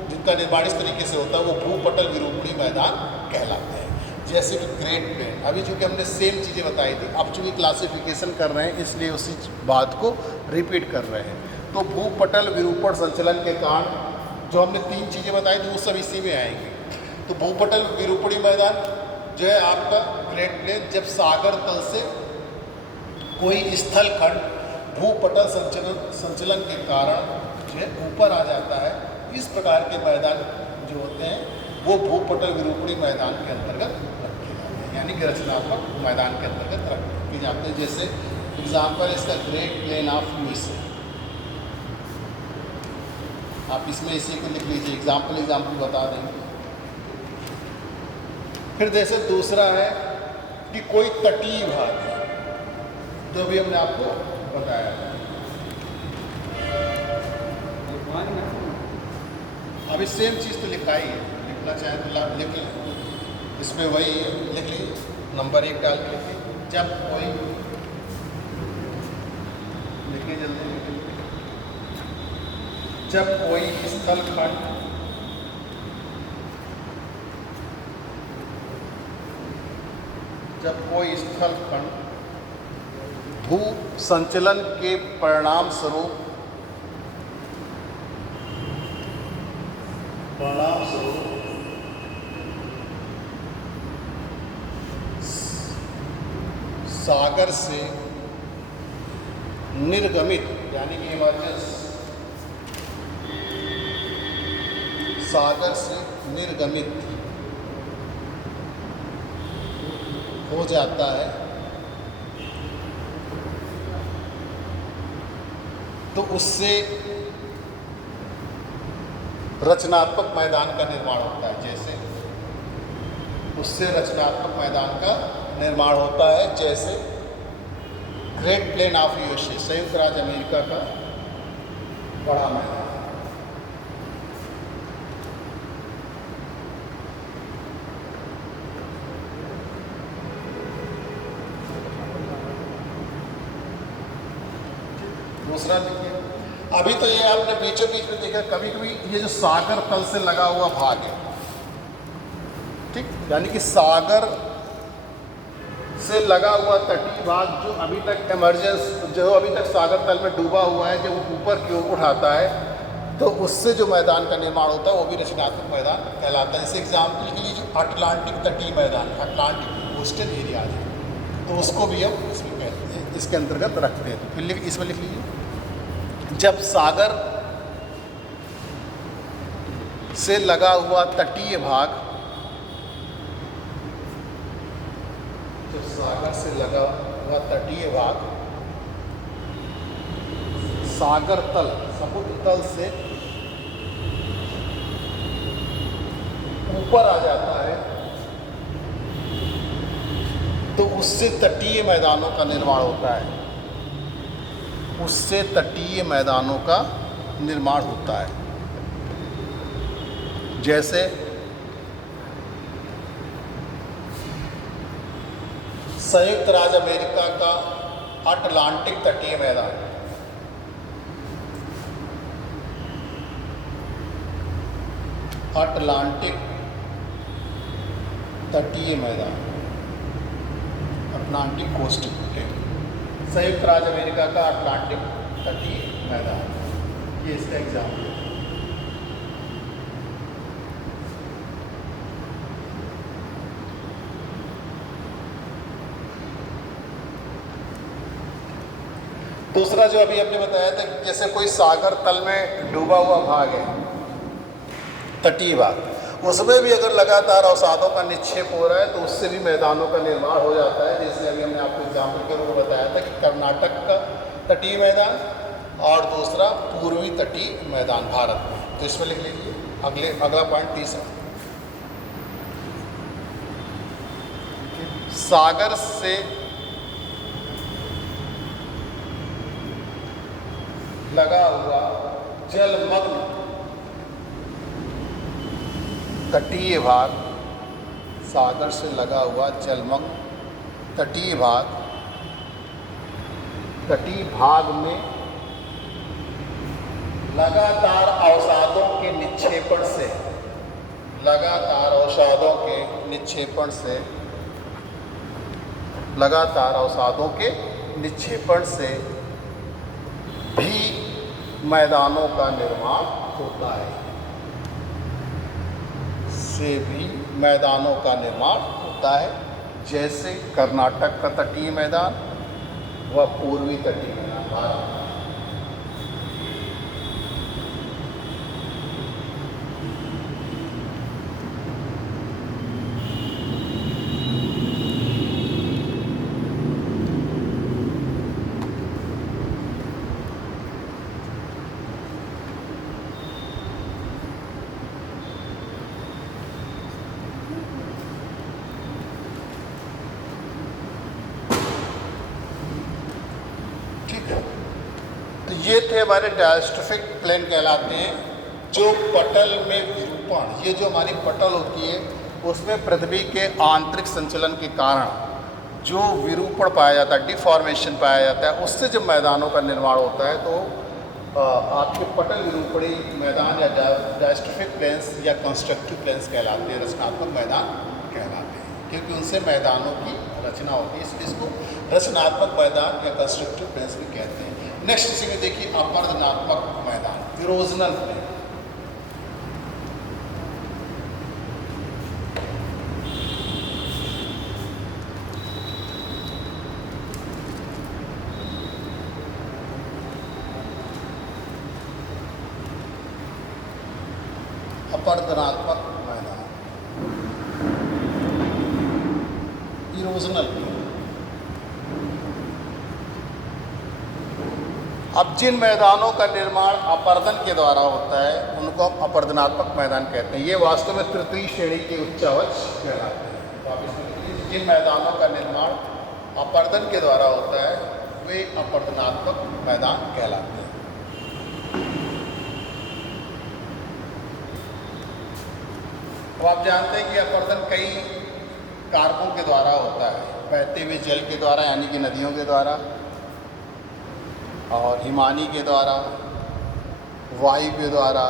जिनका निर्माण इस तरीके से होता है वो भूपटल विरूपणीय मैदान कहलाते हैं। जैसे कि ग्रेट प्लेन, अभी चूँकि हमने सेम चीज़ें बताई थी, अब चूँकि क्लासिफिकेशन कर रहे हैं इसलिए उसी बात को रिपीट कर रहे हैं। तो भूपटल विरूपण संचलन के कारण जो हमने 3 चीज़ें बताई थी वो सब इसी में आएंगी। तो भूपटल विरूपणीय मैदान जो है आपका ग्रेट प्लेन, जब सागर तल से कोई स्थल खंड भूपटल संचलन के कारण जो है ऊपर आ जाता है, इस प्रकार के मैदान जो होते हैं वो भूपटल विरूपणीय मैदान के अंतर्गत रखे जाते हैं, यानी कि रचनात्मक मैदान के अंतर्गत रखे जाते हैं। जैसे एग्जाम्पल इसका ग्रेट प्लेन ऑफ यूएसए, आप इसमें इसी को लिख लीजिए, एग्जाम्पल बता देंगे। फिर जैसे दूसरा है कि कोई तटीय भाग है, तो भी हमने आपको बताया था। अभी सेम चीज़ तो लिखा ही है, लिखना चाहे तो लिख लें, इसमें वही लिख लीजिए, नंबर 1 डाल के लिखिए। जब कोई लिखिए जल्दी, जब कोई स्थल खंड भू संचलन के परिणाम स्वरूप सागर से निर्गमित यानी कि इमर्जेंस, सागर से निर्गमित हो जाता है, तो उससे रचनात्मक मैदान का निर्माण होता है। जैसे उससे रचनात्मक मैदान का निर्माण होता है। जैसे ग्रेट प्लेन ऑफ यूएसए, संयुक्त राज्य अमेरिका का बड़ा मैदान। दूसरा देखिए, अभी तो ये आपने बीचों बीच में देखा, कभी कभी ये जो सागर तल से लगा हुआ भाग है, ठीक, यानी कि सागर से लगा हुआ तटीय भाग जो अभी तक जो अभी तक सागर तल में डूबा हुआ है, जब वो ऊपर की ओर उठाता है तो उससे जो मैदान का निर्माण होता है वो भी रचनात्मक मैदान कहलाता है। जैसे एग्जाम्पल के लिए जो अटलांटिक तटीय मैदान, अटलांटिक कोस्टल एरिया है, तो उसको भी हम इसमें कहते हैं, इसके अंतर्गत रखते हैं। तो फिर इसमें लिख लीजिए, जब सागर से लगा हुआ तटीय भाग, जब सागर से लगा हुआ तटीय भाग सागर तल, समुद्र तल से ऊपर आ जाता है तो उससे तटीय मैदानों का निर्माण होता है, उससे तटीय मैदानों का निर्माण होता है। जैसे संयुक्त राज्य अमेरिका का अटलांटिक तटीय मैदान, अटलांटिक तटीय मैदान, अटलांटिक कोस्टल प्लेन, संयुक्त राज्य अमेरिका का अटलांटिक तटीय मैदान, ये इसका एग्जाम्पल है। दूसरा जो अभी आपने बताया था, जैसे कोई सागर तल में डूबा हुआ भाग है, तटीय भाग, उसमें भी अगर लगातार अवसादों का निक्षेप हो रहा है तो उससे भी मैदानों का निर्माण हो जाता है। जैसे अभी हमने आपको एग्जाम्पल के रूप में बताया था कि कर्नाटक का तटीय मैदान और दूसरा पूर्वी तटीय मैदान भारत में। तो इसमें लिख लीजिए अगला पॉइंट तीसरा, सागर से लगा हुआ जलमग्न तटीय भाग, सागर से लगा हुआ जलमग्न तटीय भाग, तटीय भाग में लगातार अवसादों के निक्षेपण से, लगातार अवसादों के निक्षेपण से, लगातार अवसादों के निक्षेपण से भी मैदानों का निर्माण होता है, से भी मैदानों का निर्माण होता है। जैसे कर्नाटक का तटीय मैदान व पूर्वी तटीय मैदान भारत। ये थे हमारे डायस्ट्रोफिक प्लेन कहलाते हैं, जो पटल में विरूपण, ये जो हमारी पटल होती है उसमें पृथ्वी के आंतरिक संचलन के कारण जो विरूपण पाया जाता है, डिफॉर्मेशन पाया जाता है, उससे जब मैदानों का निर्माण होता है तो आपके पटल विरूपणी मैदान या डायस्ट्रोफिक प्लेन्स या कंस्ट्रक्टिव प्लेन्स कहलाते हैं, रचनात्मक मैदान कहलाते हैं, क्योंकि उनसे मैदानों की रचना होती है, इसलिए इसको रचनात्मक मैदान या कंस्ट्रक्टिव प्लेन्स भी कहते हैं। नेक्स्ट इसी में देखिए अपर्दनात्मक मैदान, इरोजनल प्लेन। अपर्दनात्मक मैदान, इरोजनल प्लेन। अब जिन मैदानों का निर्माण अपर्दन के द्वारा होता है उनको हम अपर्दनात्मक मैदान कहते हैं। ये वास्तव में तृतीय श्रेणी के उच्चावच कहलाते हैं। वापस जिन मैदानों का निर्माण अपर्दन के द्वारा होता है वे अपर्दनात्मक मैदान कहलाते हैं। तो आप जानते हैं कि अपर्दन कई कारकों के द्वारा होता है, बहते हुए जल के द्वारा यानी कि नदियों के द्वारा, और हिमानी के द्वारा, वायु के द्वारा,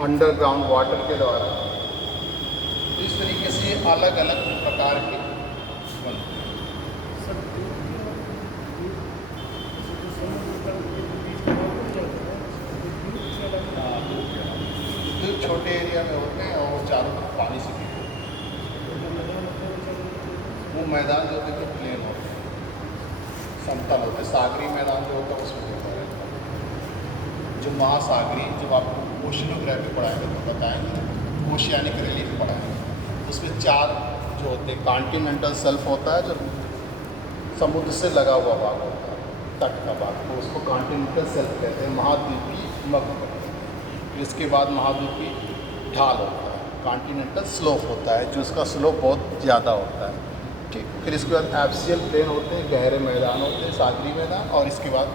अंडरग्राउंड वाटर के द्वारा। इस तरीके से अलग अलग प्रकार के बनते हैं। जो छोटे एरिया में होते हैं और वो चारों तरफ पानी से घिरे होते हैं। वो मैदान जो होते हैं प्लेन होते हैं, समतल होते हैं। सागरी मैदान जो होता है उसमें होता है। जो महासागरी, जब आपको ओशनोग्राफी पढ़ाएंगे तो बताएंगे, ओशियानिक रिलीफ पढ़ाएंगे, उसमें चार जो होते हैं, कॉन्टिनेंटल शेल्फ होता है जो समुद्र से लगा हुआ भाग होता है, तट का भाग, तो उसको कॉन्टिनेंटल शेल्फ कहते हैं। महाद्वीपीय मग्न, इसके बाद महाद्वीपीय ढाल होता है, कॉन्टिनेंटल स्लोप होता है जो उसका स्लोप बहुत ज़्यादा होता है, ठीक। फिर इसके बाद एप्सियल प्लेन होते हैं, गहरे मैदान होते हैं, सागरी मैदान, और इसके बाद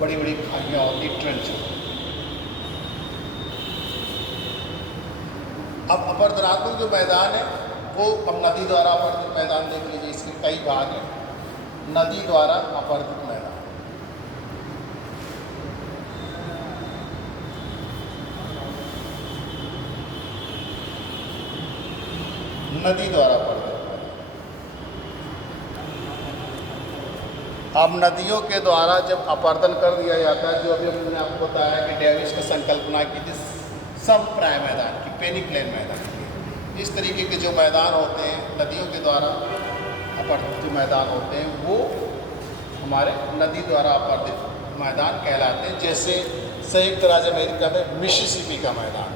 बड़ी बड़ी खाइयाँ होती, ट्रेंच। अब अपर्दनात्मक जो मैदान है वो, अब नदी द्वारा अपर्दित मैदान देख लीजिए, इसके कई भाग हैं। नदी द्वारा अपर्दित मैदान, नदी द्वारा अपर्दित मैदान। अब नदियों के द्वारा जब अपर्दन कर दिया जाता है, जो अभी मैंने आपको बताया कि डेविस की संकल्पना की थी समप्राय मैदान की, पेनी प्लेन मैदान की। इस तरीके के जो मैदान होते हैं नदियों के द्वारा अपर्दित जो मैदान होते हैं वो हमारे नदी द्वारा अपर्दित मैदान कहलाते हैं। जैसे संयुक्त राज्य अमेरिका में मिसिसिपी का मैदान,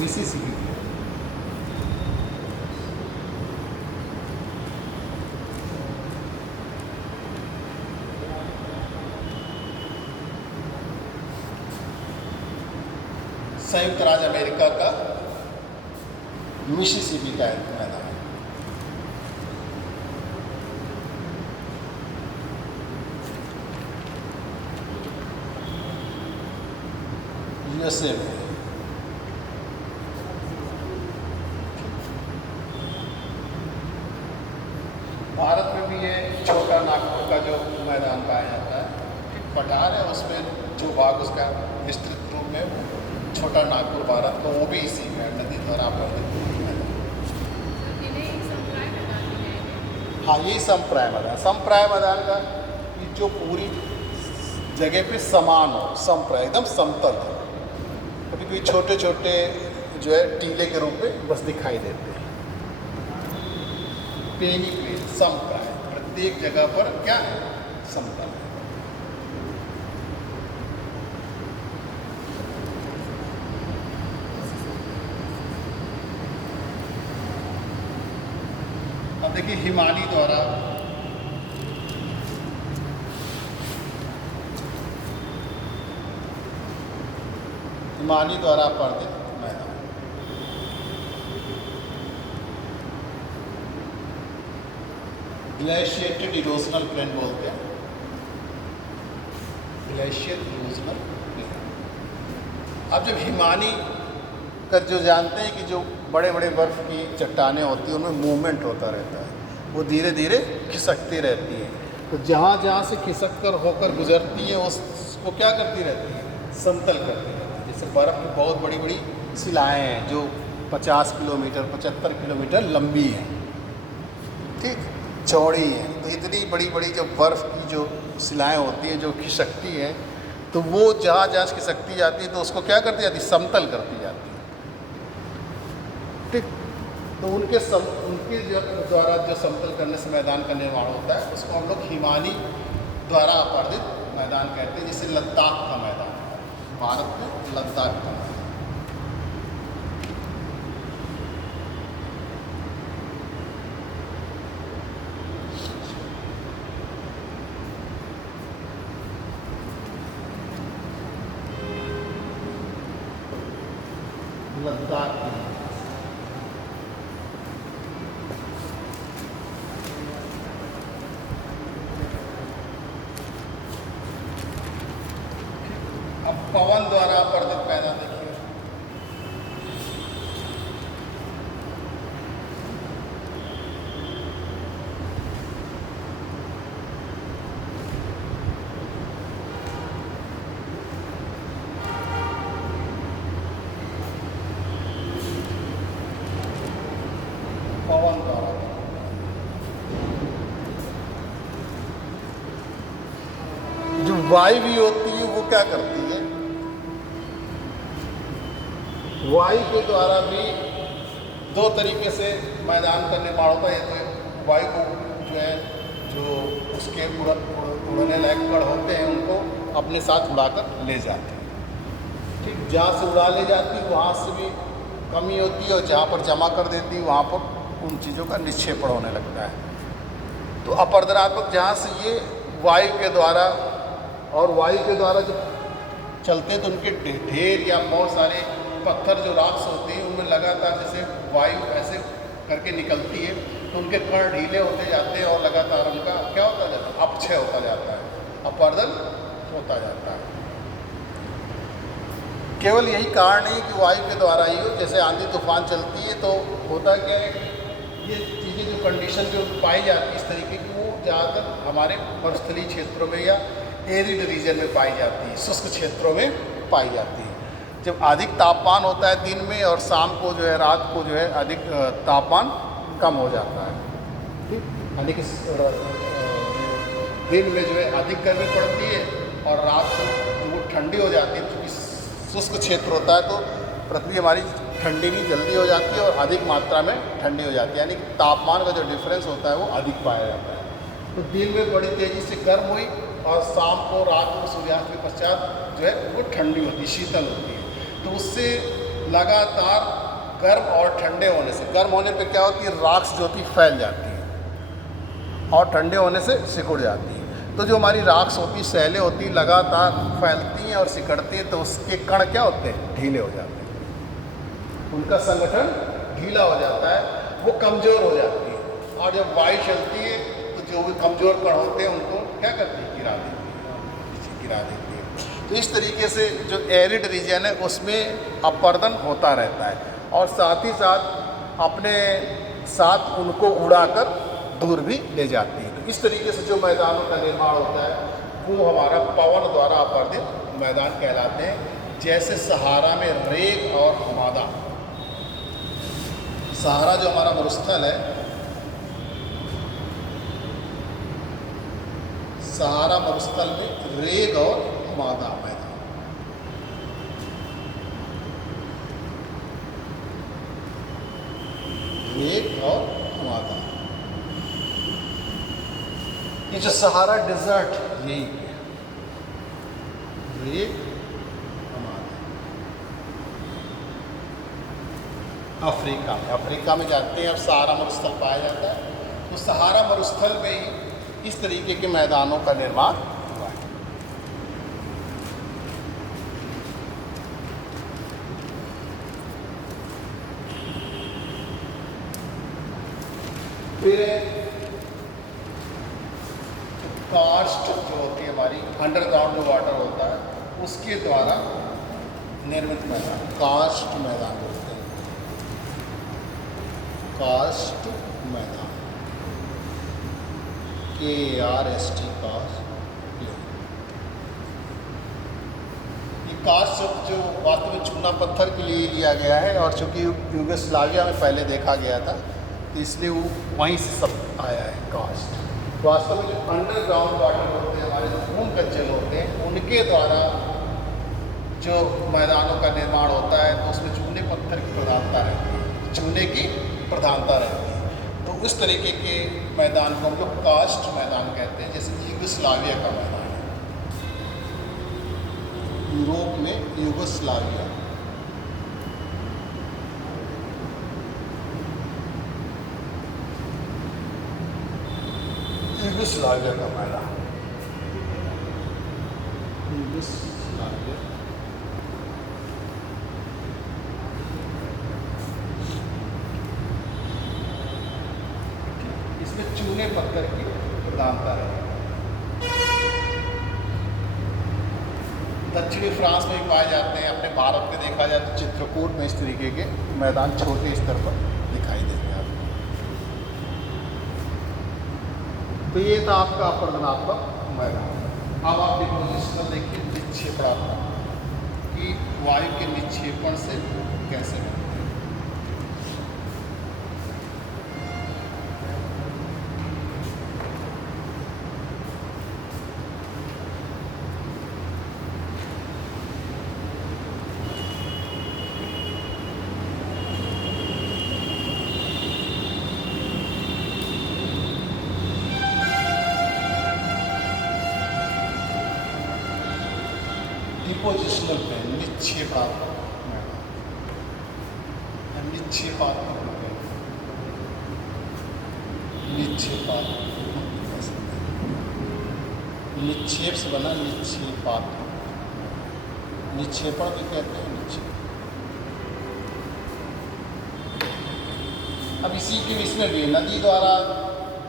मिसिसिपी, संयुक्त राज्य अमेरिका का मिसिसिपी का मैदान है। यूएसए में भारत में भी ये छोटा नागपुर का जो मैदान पाया जाता है, पठार है, उसमें जो भाग उसका विस्तृत रूप में छोटा नागपुर भारत का, वो भी इसी में नदी द्वारा अपर्दित मैदान। हाँ, यही समप्राय मैदान। समप्राय मैदान का जो पूरी जगह पे समान हो, समप्राय एकदम समतल है। कभी कभी छोटे छोटे जो है टीले के रूप में बस दिखाई देते हैं। पेनी प्लेन, समप्राय, प्रत्येक जगह पर क्या है, समतल है। अब देखिए हिमानी द्वारा अपर्दित मैदान। ग्लेशिएटेड इरोजनल प्लेन बोलते हैं, ग्लेशियर इरोजनल प्लेन। अब जब हिमानी का जो जानते हैं कि जो बड़े बड़े बर्फ़ की चट्टानें होती हैं उनमें मूवमेंट होता रहता है, वो धीरे धीरे खिसकती रहती है। तो जहाँ जहाँ से खिसक कर होकर गुजरती है उसको क्या करती रहती है, समतल करती रहती है। जैसे बर्फ़ में बहुत बड़ी बड़ी शिलाएँ हैं जो 50 किलोमीटर 75 किलोमीटर लंबी हैं, ठीक, चौड़ी हैं। तो इतनी बड़ी बड़ी जो बर्फ़ की जो शिलाएँ होती हैं जो खिसकती हैं, तो वो जहाँ जहाँ खिसकती जाती है तो उसको क्या करती जाती है, समतल करती जाती है, ठीक। तो उनके द्वारा जो समतल करने से मैदान का निर्माण होता है उसको हम लोग हिमानी द्वारा अपर्दित मैदान कहते हैं। जैसे लद्दाख का मैदान, भारत में लद्दाख का मैदान, लद्दाख जो वायु भी होती है वो क्या करती है, वायु के द्वारा भी दो तरीके से मैदान का निर्माण होता है। तो वायु को जो है, जो उसके उड़ने लायक कण होते हैं उनको अपने साथ उड़ाकर ले जाते हैं। ठीक, जहाँ से उड़ा ले जाती है वहाँ से भी कमी होती है, और जहाँ पर जमा कर देती है वहाँ पर उन चीज़ों का निक्षेपण होने लगता है। तो अपरदनात्मक जहाँ से ये वायु के द्वारा, और वायु के द्वारा जब चलते हैं तो उनके ढेर या बहुत सारे पत्थर जो राक्स होते हैं उनमें लगातार जैसे वायु ऐसे करके निकलती है तो उनके कण ढीले होते जाते हैं और लगातार उनका क्या होता जाता है, अपक्षय होता जाता है, अपरदन होता जाता है। केवल यही कारण नहीं कि वायु के द्वारा ही हो, जैसे आंधी तूफान चलती है तो होता क्या है, ये चीज़ें जो कंडीशन जो पाई जाती है इस तरीके की, वो ज़्यादातर हमारे मरुस्थलीय क्षेत्रों में या एरिड रीजन में पाई जाती है, शुष्क क्षेत्रों में पाई जाती है। जब अधिक तापमान होता है दिन में और शाम को जो है, रात को जो है अधिक तापमान कम हो जाता है। ठीक, यानी कि दिन में जो है अधिक गर्मी पड़ती है और रात को वो ठंडी हो जाती है। क्योंकि शुष्क क्षेत्र होता है तो पृथ्वी हमारी ठंडी भी जल्दी हो जाती है और अधिक मात्रा में ठंडी हो जाती है, यानी कि तापमान का जो डिफरेंस होता है वो अधिक पाया जाता है। तो दिन में बड़ी तेज़ी से गर्म हुई और शाम को, रात को सूर्यास्त के पश्चात जो है वो ठंडी होती है, शीतल होती है। तो उससे लगातार गर्म और ठंडे होने से, गर्म होने पे क्या होती है, राख जो होती फैल जाती है और ठंडे होने से सिकुड़ जाती है। तो जो हमारी राख होती, सैलें होती, लगातार फैलती हैं और सिकड़ती हैं, तो उसके कण क्या होते हैं, ढीले हो जाते हैं, उनका संगठन ढीला हो जाता है, वो कमज़ोर हो जाती है। और जब वायु चलती है तो जो भी कमज़ोर कण होते हैं उनको क्या करती है, गिरा देती है, गिरा देती है। तो इस तरीके से जो एरिड रीजन है उसमें अपरदन होता रहता है और साथ ही साथ अपने साथ उनको उड़ाकर दूर भी ले जाती है। तो इस तरीके से जो मैदानों का निर्माण होता है वो हमारा पवन द्वारा अपर्दित मैदान कहलाते हैं। जैसे सहारा में रेग और हमादा, सहारा जो हमारा मरुस्थल है, सहारा मरुस्थल में रेग और हमादा मैदान, रेग और हमादा, ये जो सहारा डेजर्ट यही है, रेग हमादा। अफ्रीका में जाते हैं, अब सहारा मरुस्थल पाया जाता है, तो सहारा मरुस्थल में ही इस तरीके के मैदानों का निर्माण हुआ है। फिर कास्ट जो होती है हमारी, अंडरग्राउंड जो वाटर होता है उसके द्वारा निर्मित मैदान कास्ट मैदान बोलते हैं, कास्ट मैदान, KARST कास्ट। ये कास्ट जो वास्तव में चूना पत्थर के लिए लिया गया है, और चूंकि यूगोस्लाविया में पहले देखा गया था तो इसलिए वो वहीं से सब आया है कास्ट। वास्तव में जो अंडरग्राउंड वाटर होते हैं, हमारे जो भूमिगत जल होते हैं, उनके द्वारा जो मैदानों का निर्माण होता है तो उसमें चूने पत्थर की प्रधानता रहती है, चूने की प्रधानता रहती है। तो उस तरीके के मैदान को हम लोग कास्ट मैदान कहते हैं। जैसे यूगोस्लाविया का मैदान है, यूरोप में यूगोस्लाविया, यूगोस्लाविया का मैदान, यूगोस्लाविया, इसमें चूने पत्थर की प्रधानता है। दक्षिणी फ्रांस में भी पाए जाते हैं। अपने भारत में देखा जाए तो चित्रकूट में इस तरीके के मैदान छोटे स्तर पर दिखाई देंगे आपको। तो ये था आपका अपरदनात्मक मैदान। अब आप डिपोजिशनल देखिए, निक्षेपणात्मक कि वायु के निक्षेपण से कैसे होता है। डिपोजिशनल प्लेन, निक्षेपात्मक मैदान, निक्षेपात्मक प्लेन, निक्षेपात्मक, निक्षेप से बना निक्षेपात्मक, निक्षेपण भी कहते हैं निक्षेप। अब इसी के इसमें भी नदी द्वारा,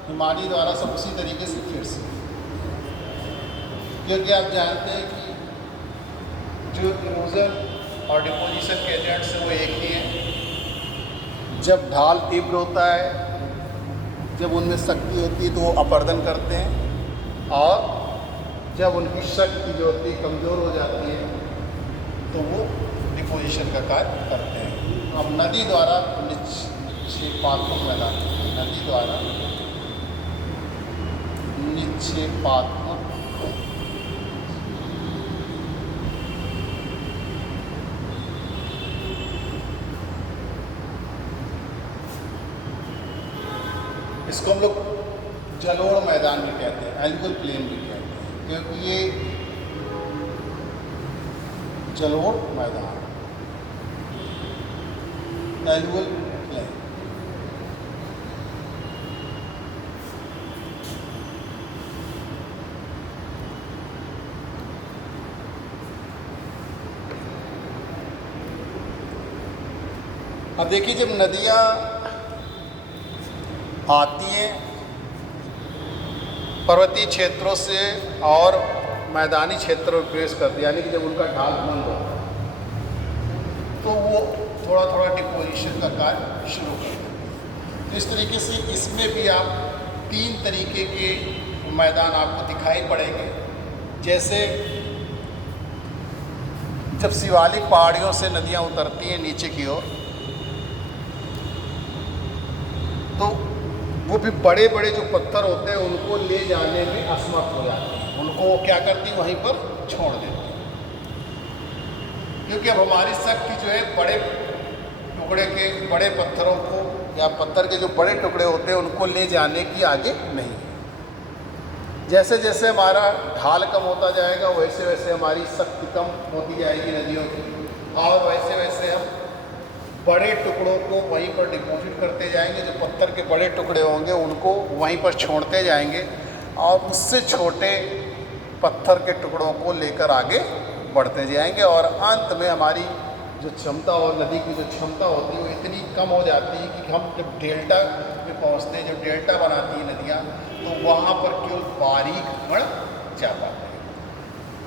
हिमानी द्वारा सब उसी तरीके से फिर से, क्योंकि आप जानते हैं कि जो इरोजन और डिपोजिशन के एजेंट्स हैं वो एक ही हैं। जब ढाल तीव्र होता है, जब उनमें शक्ति होती है तो वो अपरदन करते हैं, और जब उनकी शक्ति जो होती है कमज़ोर हो जाती है तो वो डिपोजिशन का कार्य करते हैं। अब नदी द्वारा निक्षेपात्मक मैदान, नदी द्वारा निक्षेपात्मक, इसको हम लोग जलोढ़ मैदान भी कहते हैं, एल्गुअल प्लेन भी कहते हैं, क्योंकि ये जलोढ़ मैदान, एल्गुअल प्लेन। अब देखिए, जब नदियाँ आती हैं पर्वतीय क्षेत्रों से और मैदानी क्षेत्रों में प्रवेश करती है, यानी कि जब उनका ढाल बुलंद होता है तो वो थोड़ा थोड़ा डिपोजिशन का कार्य शुरू कर देते हैं। तो इस तरीके से इसमें भी आप 3 तरीके के मैदान आपको दिखाई पड़ेंगे। जैसे जब शिवालिक पहाड़ियों से नदियाँ उतरती हैं नीचे की ओर, तो वो भी बड़े बड़े जो पत्थर होते हैं उनको ले जाने में असमर्थ हो जाते हैं, उनको वो क्या करती है वहीं पर छोड़ देती है, क्योंकि अब हमारी शक्ति जो है बड़े टुकड़े के, बड़े पत्थरों को या पत्थर के जो बड़े टुकड़े होते हैं उनको ले जाने की आगे नहीं है। जैसे जैसे हमारा ढाल कम होता जाएगा वैसे वैसे हमारी शक्ति कम होती जाएगी नदियों की, और वैसे वैसे हम बड़े टुकड़ों को वहीं पर डिपॉजिट करते जाएंगे। जो पत्थर के बड़े टुकड़े होंगे उनको वहीं पर छोड़ते जाएंगे, और उससे छोटे पत्थर के टुकड़ों को लेकर आगे बढ़ते जाएंगे, और अंत में हमारी जो क्षमता और नदी की जो क्षमता होती है वो इतनी कम हो जाती है कि हम जब डेल्टा में पहुँचते हैं, जो डेल्टा बनाती है नदियाँ, तो वहाँ पर केवल बारीक कण जा पाते हैं।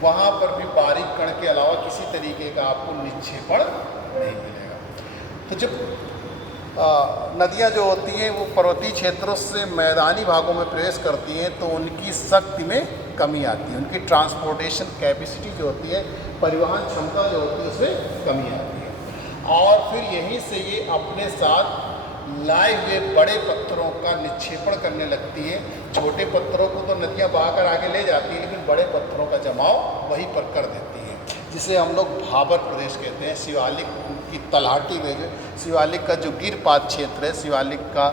वहाँ पर भी बारीक कण के अलावा किसी तरीके का आपको निक्षेपण नहीं मिलेगा। तो जब नदियाँ जो होती हैं वो पर्वतीय क्षेत्रों से मैदानी भागों में प्रवेश करती हैं तो उनकी शक्ति में कमी आती है, उनकी ट्रांसपोर्टेशन कैपेसिटी जो होती है, परिवहन क्षमता जो होती है उसमें कमी आती है, और फिर यहीं से ये अपने साथ लाए हुए बड़े पत्थरों का निक्षेपण करने लगती है। छोटे पत्थरों को तो नदियाँ बहाकर आगे ले जाती है, लेकिन बड़े पत्थरों का जमाव वहीं पर कर देती है, जिसे हम लोग भाबर प्रदेश कहते हैं। शिवालिक की तलहटी में जो शिवालिक का जो गिरपात क्षेत्र है, शिवालिक का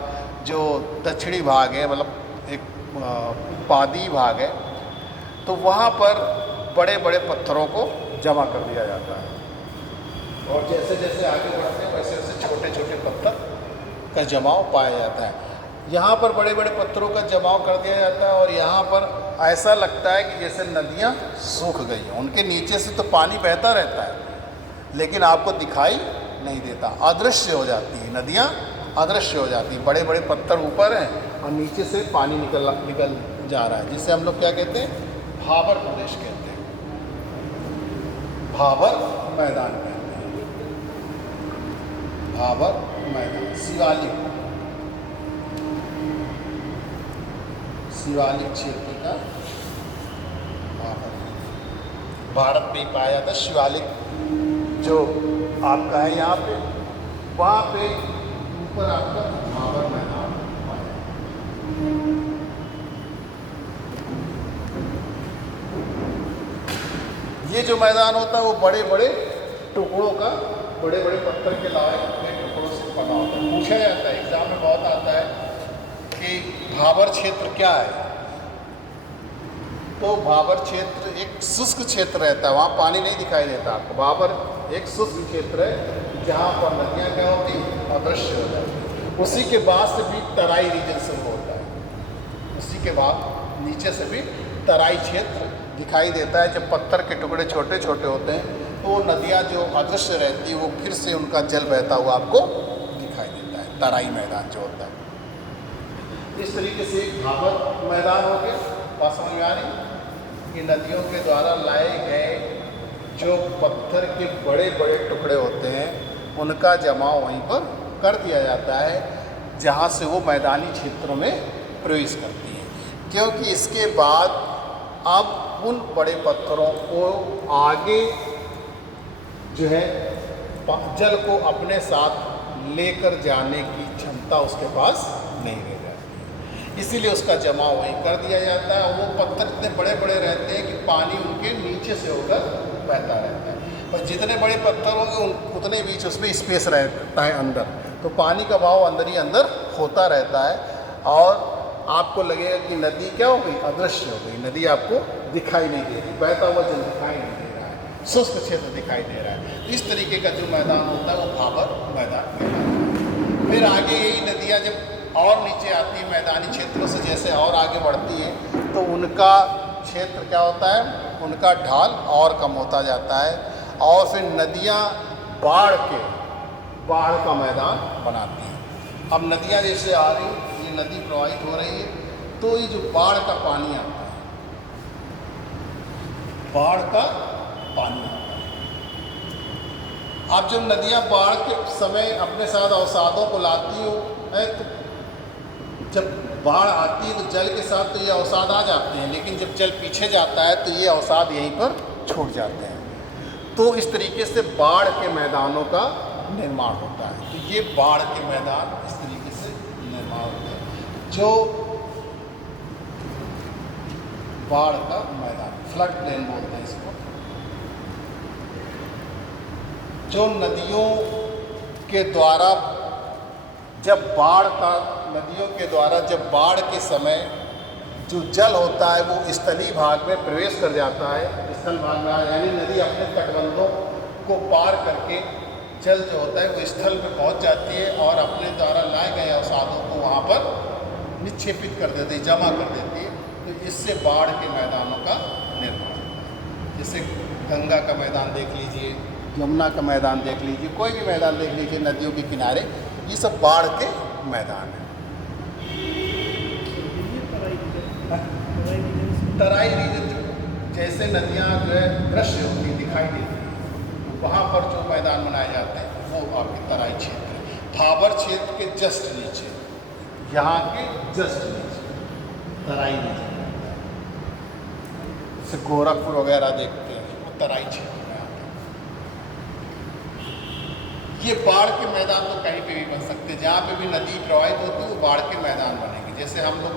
जो दक्षिणी भाग है, मतलब एक पादी भाग है, तो वहाँ पर बड़े बड़े पत्थरों को जमा कर दिया जाता है, और जैसे जैसे आगे बढ़ते हैं वैसे वैसे छोटे छोटे पत्थर का जमाव पाया जाता है। यहाँ पर बड़े बड़े पत्थरों का जमाव कर दिया जाता है, और यहाँ पर ऐसा लगता है कि जैसे नदियाँ सूख गई हैं। उनके नीचे से तो पानी बहता रहता है लेकिन आपको दिखाई नहीं देता, अदृश्य हो जाती है नदियाँ, अदृश्य हो जाती है। बड़े बड़े पत्थर ऊपर हैं और नीचे से पानी निकल जा रहा है, जिसे हम लोग क्या कहते हैं, भाबर प्रदेश कहते हैं, भाबर मैदान कहते हैं, भाबर मैदान। शिवालिक, शिवालिक क्षेत्र का भाबर, भारत में ही पाया जाता है। शिवालिक जो आपका है यहाँ पे, वहाँ पे ऊपर आपका भाबर मैदान पाया जाता है। ये जो मैदान होता है वो बड़े बड़े टुकड़ों का, बड़े बड़े पत्थर के लाए हुए टुकड़ों से बना होता है। पूछा जाता है, एग्जाम में बहुत आता है कि भाबर क्षेत्र क्या है, तो भाबर क्षेत्र एक शुष्क क्षेत्र रहता है, वहाँ पानी नहीं दिखाई देता आपको। भाबर एक शुष्क क्षेत्र है जहाँ पर नदियाँ क्या होती हैं, अदृश्य हो जाती हैं। उसी के बाद से भी तराई रीजन शुरू होता है, उसी के बाद नीचे से भी तराई क्षेत्र दिखाई देता है। जब पत्थर के टुकड़े छोटे छोटे होते हैं तो वो नदियाँ जो अदृश्य रहती है वो फिर से उनका जल बहता हुआ आपको दिखाई देता है, तराई मैदान जो होता है। इस तरीके से एक भाबर मैदान हो गया। बात समझ में आ रही कि नदियों के द्वारा लाए गए जो पत्थर के बड़े बड़े टुकड़े होते हैं उनका जमाव वहीं पर कर दिया जाता है जहाँ से वो मैदानी क्षेत्रों में प्रवेश करती है, क्योंकि इसके बाद अब उन बड़े पत्थरों को आगे जो है जल को अपने साथ लेकर जाने की क्षमता उसके पास नहीं रह जाती, इसीलिए उसका जमाव वहीं कर दिया जाता है। वो पत्थर इतने बड़े बड़े रहते हैं कि पानी उनके नीचे से होकर बहता रहता है, और जितने बड़े पत्थर होंगे उतने बीच उसमें स्पेस रहता है अंदर, तो पानी का बहाव अंदर ही अंदर होता रहता है। और आपको लगेगा कि नदी क्या हो गई, अदृश्य हो गई, नदी आपको दिखाई नहीं दे रही, बहता हुआ जल दिखाई नहीं दे रहा है, शुष्क क्षेत्र दिखाई दे रहा है। इस तरीके का जो मैदान होता है वो भाबर मैदान कहलाता है। फिर आगे यही नदियाँ जब और नीचे आती है मैदानी क्षेत्रों से, जैसे और आगे बढ़ती हैं तो उनका क्षेत्र क्या होता है, उनका ढाल और कम होता जाता है, और फिर नदियाँ बाढ़ का मैदान बनाती हैं। अब नदियाँ जैसे आ रही, ये नदी प्रवाहित हो रही है, तो ये जो बाढ़ का पानी आता है, बाढ़ का पानी आता है। अब जब नदियाँ बाढ़ के समय अपने साथ अवसादों को लाती है, तो जब बाढ़ आती है तो जल के साथ तो ये अवसाद आ जाते हैं, लेकिन जब जल पीछे जाता है तो ये अवसाद यहीं पर छूट जाते हैं। तो इस तरीके से बाढ़ के मैदानों का निर्माण होता है। तो ये बाढ़ के मैदान इस तरीके से निर्माण होता है, जो बाढ़ का मैदान, फ्लड प्लेन बोलते हैं इसको। जो नदियों के द्वारा जब बाढ़ के समय जो जल होता है वो स्थलीय भाग में प्रवेश कर जाता है, स्थल भाग में यानी नदी अपने तटबंधों को पार करके जल जो होता है वो स्थल पे पहुंच जाती है और अपने द्वारा लाए गए अवसादों को वहाँ पर निक्षेपित कर देती है, जमा कर देती है। तो इससे बाढ़ के मैदानों का निर्माण होता है। जैसे गंगा का मैदान देख लीजिए, यमुना का मैदान देख लीजिए, कोई भी मैदान देख लीजिए नदियों के किनारे, ये सब बाढ़ के मैदान है। तराई रीजन जैसे नदियाँ जो है दृश्य होती दिखाई देती है, तो वहाँ पर जो मैदान बनाए जाते हैं वो आपके तराई क्षेत्र है। भाबर क्षेत्र के जस्ट नीचे, यहाँ के जस्ट नीचे तराई रीजन, जैसे गोरखपुर वगैरह देखते हैं वो तराई क्षेत्र में आते हैं। ये बाढ़ के मैदान तो कहीं पे भी बन सकते हैं, जहाँ पे भी नदी प्रवाहित होती है वो बाढ़ के मैदान बनेंगे। जैसे हम लोग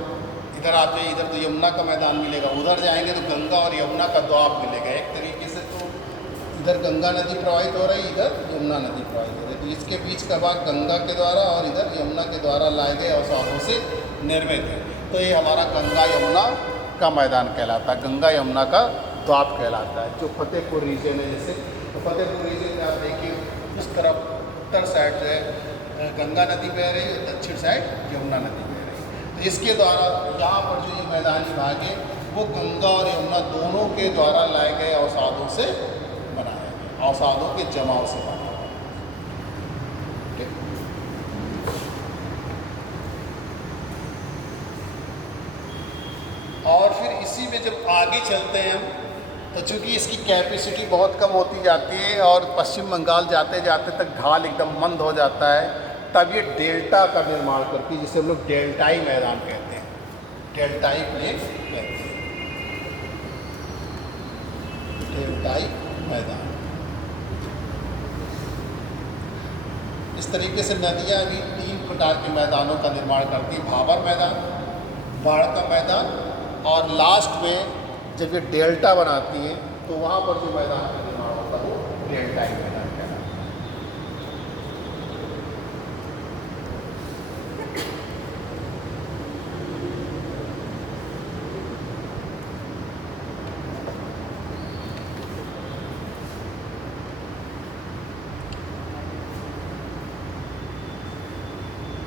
इधर आते हैं, इधर तो यमुना का मैदान मिलेगा, उधर जाएंगे तो गंगा और यमुना का द्वाब मिलेगा। एक तरीके से तो इधर गंगा नदी प्रवाहित हो रही, इधर यमुना नदी प्रवाहित हो रही, तो इसके बीच का भाग गंगा के द्वारा और इधर यमुना के द्वारा लाए गए अवसादों से निर्मित है। तो ये हमारा गंगा यमुना का मैदान कहलाता है, गंगा यमुना का द्वाब कहलाता है। जो फतेहपुर रीजन है, जैसे तो फतेहपुर रीजन में आप देखिए उस तरफ उत्तर साइड जो है गंगा नदी बह रही है, दक्षिण साइड यमुना नदी बह रही है। तो इसके द्वारा यहाँ पर जो ये मैदानी भाग है वो गंगा और यमुना दोनों के द्वारा लाए गए अवसादों से बनाया गया, अवसादों के जमाव से बना हुआ। और फिर इसी में जब आगे चलते हैं तो चूँकि इसकी कैपेसिटी बहुत कम होती जाती है और पश्चिम बंगाल जाते जाते तक ढाल एकदम मंद हो जाता है, तब ये डेल्टा का निर्माण करती है, जिसे हम लोग डेल्टाई मैदान कहते हैं, डेल्टाई प्लेन कहते हैं, डेल्टाई मैदान। इस तरीके से नदियाँ भी 3 प्रकार के मैदानों का निर्माण करती है, भाबर मैदान, बाढ़ का मैदान, और लास्ट में जब ये डेल्टा बनाती है तो वहाँ पर जो मैदान का निर्माण होता है वो डेल्टाई मैदान कहलाता है।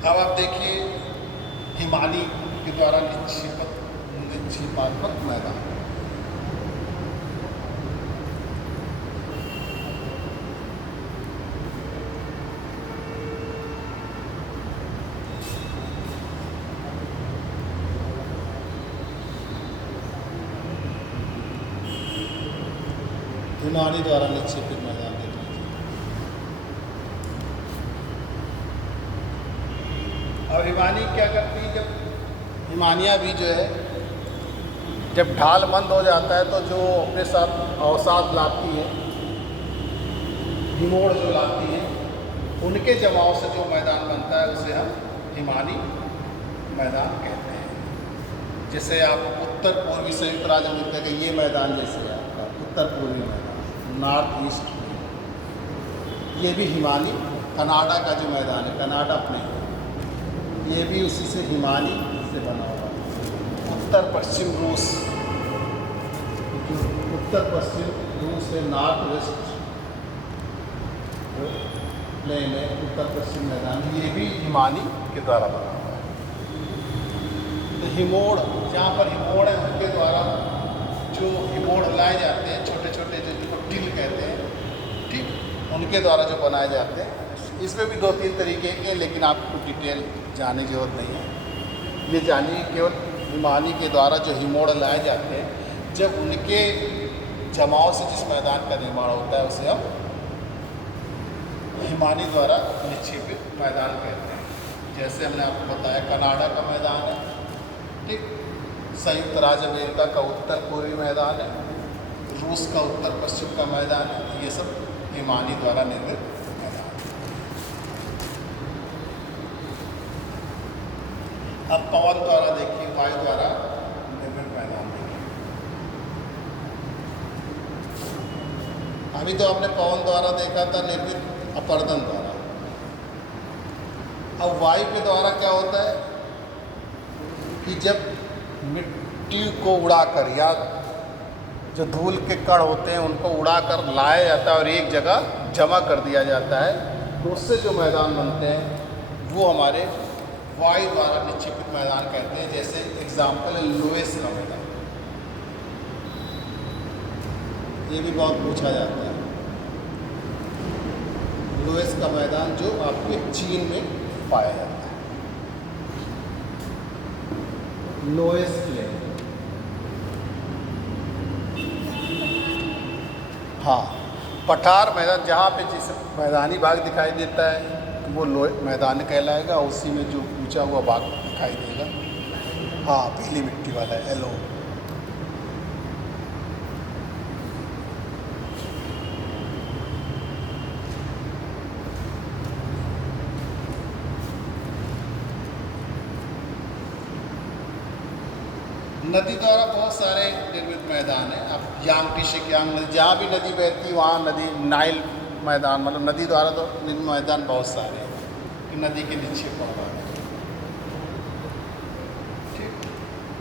अब आप देखिए हिमानी के द्वारा निक्षेपात्मक मैदान। हिमानी द्वारा निक्षेपित मैदान देख लीजिए। अब हिमानी क्या करती है, जब हिमानियाँ भी जो है जब ढाल मंद हो जाता है तो जो अपने साथ अवसाद लाती है, हिमोड़ जो लाती है, उनके जमाव से जो मैदान बनता है उसे हम हिमानी मैदान कहते हैं। जैसे आप उत्तर पूर्वी संयुक्त राज्य अमेरिका का ये मैदान जैसे है आपका उत्तर पूर्वी मैदान, नॉर्थ ईस्ट में, ये भी हिमानी। कनाडा का जो मैदान है, कनाडा अपने, ये भी उसी से हिमानी से बना हुआ है। उत्तर पश्चिम रूस, उत्तर पश्चिम रूस है, नॉर्थ वेस्ट प्लेन है, उत्तर पश्चिम मैदान, ये भी हिमानी के द्वारा बना हुआ है। तो हिमोड़, जहाँ पर हिमोड़ है उनके द्वारा जो हिमोड़ लाए जाते हैं, छोटे छोटे जिनको टिल कहते हैं, ठीक, उनके द्वारा जो बनाए जाते हैं। इसमें भी 2-3 तरीके के, लेकिन आपको डिटेल जानने की जरूरत नहीं है। ये जानिए केवल हिमानी के द्वारा जो हिमोड़ लाए जाते हैं, जब उनके जमाव से जिस मैदान का निर्माण होता है उसे हम हिमानी द्वारा निक्षेपित मैदान कहते हैं। जैसे हमने आपको बताया कनाडा का मैदान है, ठीक, संयुक्त राज्य अमेरिका का उत्तर पूर्वी मैदान है, रूस का उत्तर पश्चिम का मैदान है, ये सब हिमानी द्वारा निर्मित मैदान है। अब पवन द्वारा देखिए, वायु द्वारा निर्मित मैदान देखिए। अभी तो आपने पवन द्वारा देखा था निर्मित अपर्दन द्वारा। अब वायु के द्वारा क्या होता है कि जब मिट्टी को उड़ाकर या जो धूल के कण होते हैं उनको उड़ाकर लाया जाता है और एक जगह जमा कर दिया जाता है, तो उससे जो मैदान बनते हैं वो हमारे वायु द्वारा निक्षेपित मैदान कहते हैं। जैसे एग्जाम्पल है लुईस का मैदान, ये भी बहुत पूछा जाता है। लुईस का मैदान जो आपके चीन में पाया जाता है, लुईस प्लेन। हाँ, पठार मैदान, जहाँ पे जिस मैदानी भाग दिखाई देता है वो मैदान कहलाएगा, उसी में जो ऊंचा हुआ भाग दिखाई देगा, हाँ, पीली मिट्टी वाला है, येलो। नदी द्वारा बहुत सारे निर्मित मैदान हैं। अब यांग टिशेक्यांग नदी, जहाँ भी नदी बहती वहाँ नदी, नाइल मैदान, मतलब नदी द्वारा तो मैदान बहुत सारे हैं कि नदी के निक्षेपण वाले, ठीक।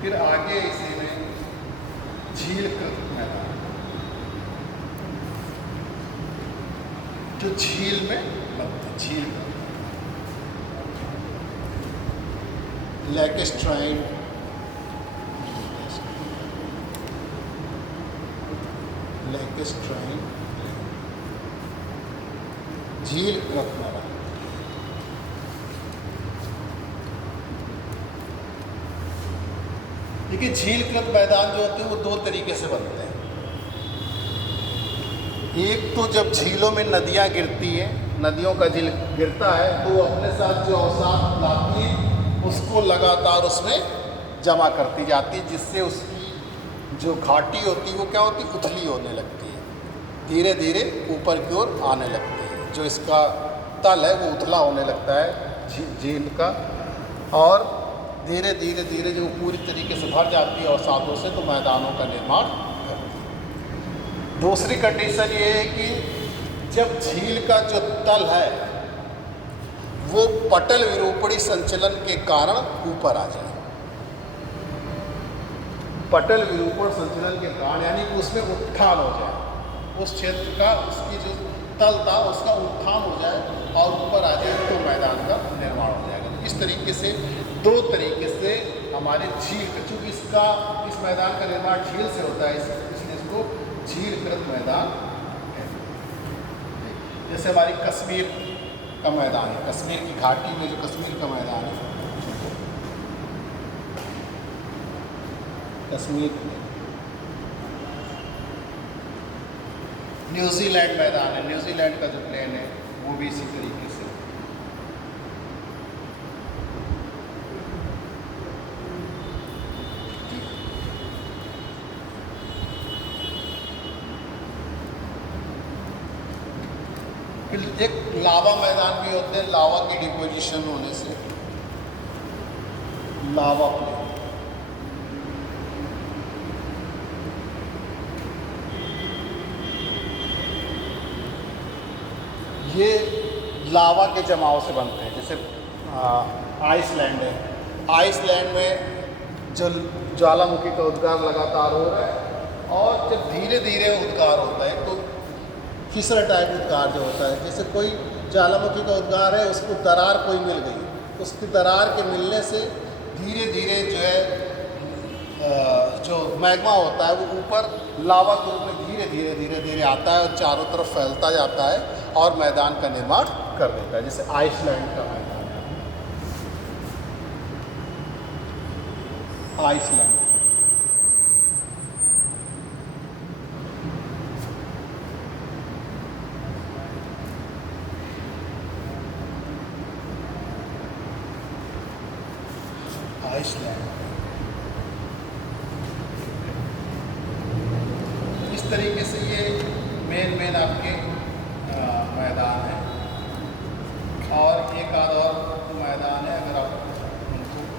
फिर आगे इसी में झील का मैदान, जो झील में लगता, झील का लेकेस्ट्राइन, लेकेस्ट्राइन झील रखना। देखिए झीलकृत मैदान जो होते हैं वो 2 तरीके से बनते हैं। एक तो जब झीलों में नदियां गिरती हैं, नदियों का झील गिरता है तो वो अपने साथ जो अवसाद लाती है उसको लगातार उसमें जमा करती जाती है, जिससे उसकी जो घाटी होती है वो क्या होती है, उथली होने लगती है, धीरे धीरे ऊपर की ओर आने लगती है। जो इसका तल है वो उथला होने लगता है झील का, और धीरे धीरे धीरे जो पूरी तरीके से भर जाती है अवसादों से, तो मैदानों का निर्माण करती है। दूसरी कंडीशन ये है कि जब झील का जो तल है वो पटल विरूपणी संचलन के कारण ऊपर आ जाए। पटल विरूपण संचलन के कारण यानी कि उसमें उत्थान हो जाए, उस क्षेत्र का, उसकी जो तल था उसका उत्थान हो जाए और ऊपर आ जाए, तो मैदान का निर्माण हो जाएगा। इस तरीके से दो तरीके से हमारे झील का, चूँकि इस मैदान का निर्माण झील से होता है इसलिए इसको झीलकृत मैदान है। जैसे हमारी कश्मीर का मैदान है, कश्मीर की घाटी में जो कश्मीर का मैदान है, कश्मीर न्यूजीलैंड मैदान है, न्यूजीलैंड का जो प्लेन है वो भी इसी तरीके से। फिर एक लावा मैदान भी होते हैं, लावा की डिपोजिशन होने से लावा प्लेन। ये लावा के जमाव से बनते हैं। जैसे आइसलैंड है, आइसलैंड में जो ज्वालामुखी का उद्गार लगातार हो रहा है और जब धीरे धीरे उद्गार होता है तो फिसर टाइप उद्गार जो होता है, जैसे कोई ज्वालामुखी का उद्गार है, उसको दरार कोई मिल गई, उसकी दरार के मिलने से धीरे धीरे जो है जो मैग्मा होता है वो ऊपर लावा के रूप में धीरे धीरे धीरे धीरे आता है और चारों तरफ फैलता जाता है और मैदान का निर्माण कर देता है। जैसे आइसलैंड का मैदान है, आइसलैंड। आइसलैंड इस तरीके से ये मेन आपके मैदान है। और एक आध और मैदान है, अगर आप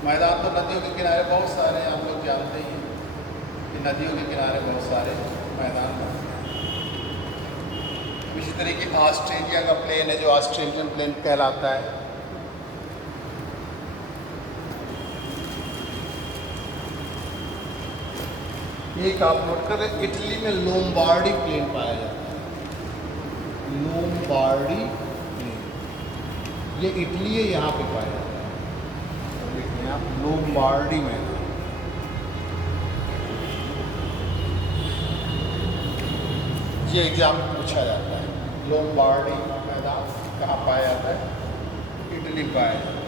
मैदान तो नदियों के किनारे बहुत सारे आप लोग जानते ही हैं कि नदियों के किनारे बहुत सारे मैदान हैं। इसी तरीके ऑस्ट्रेलिया का प्लेन है जो ऑस्ट्रेलियन प्लेन कहलाता है। एक आप नोट कर रहे, इटली में लोम्बार्डी प्लेन पाया जाता है, लोम्बार्डी प्लेन, ये इटली है, यहाँ पे पाया जाता है। देखिए आप लोम्बार्डी में, ये एग्जाम में पूछा जाता है, लोम्बार्डी मैदान कहाँ पाया जाता है, इटली पाया जाता है।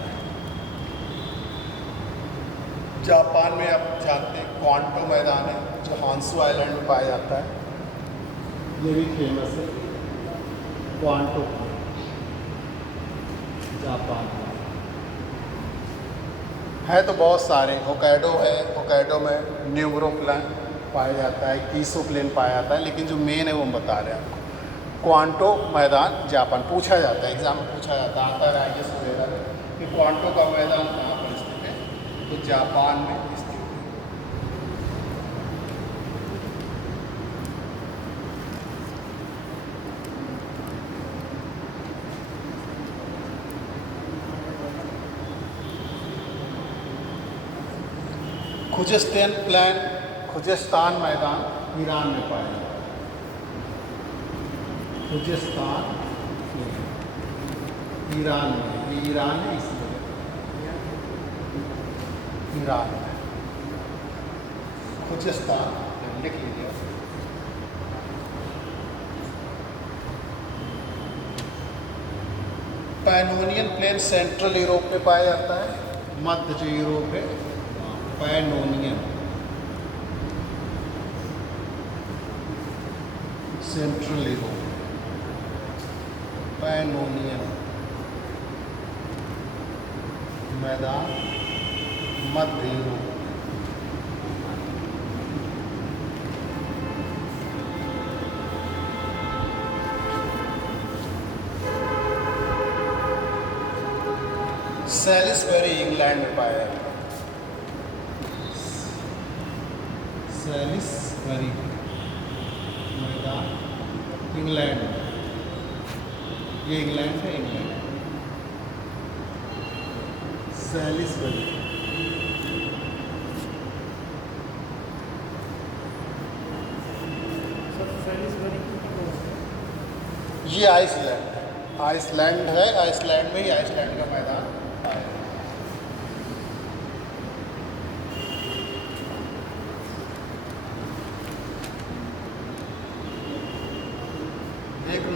जापान में आप जानते हैं क्वांटो मैदान है जो हांसू आइलैंड में पाया जाता है, ये भी फेमस है, क्वांटो जापान में है। तो बहुत सारे, होकाइडो है, होकाइडो में न्यूग्रो प्लेन पाया जाता है, कीसो प्लेन पाया जाता है, लेकिन जो मेन है वो हम बता रहे हैं आपको। क्वांटो मैदान जापान पूछा जाता है, एग्जाम में पूछा जाता है, आता है IAS वगैरह में कि क्वांटो का मैदान कहाँ पर स्थित है, तो जापान में स्थित है। खुजेस्तान प्लेन, खुजेस्तान मैदान ईरान में पाया जाता है, खुजेस्तान ईरान में, ये ईरान है इसलिए ईरान में खुजेस्तान लिख लीजिए। पैनोनियन प्लेन सेंट्रल यूरोप में पाया जाता है, मध्य जो यूरोप है, पैनोनियन सेंट्रल यूरोप, पैनोनियन मैदान मध्य यूरोप। सैलिसबरी इंग्लैंड में पाया जाता है, सैलिसबरी मैदान इंग्लैंड में, ये इंग्लैंड है, इंग्लैंड सैलिसबरी। ये आइसलैंड है, आइसलैंड है, आइसलैंड में ही आइसलैंड का मैदान है।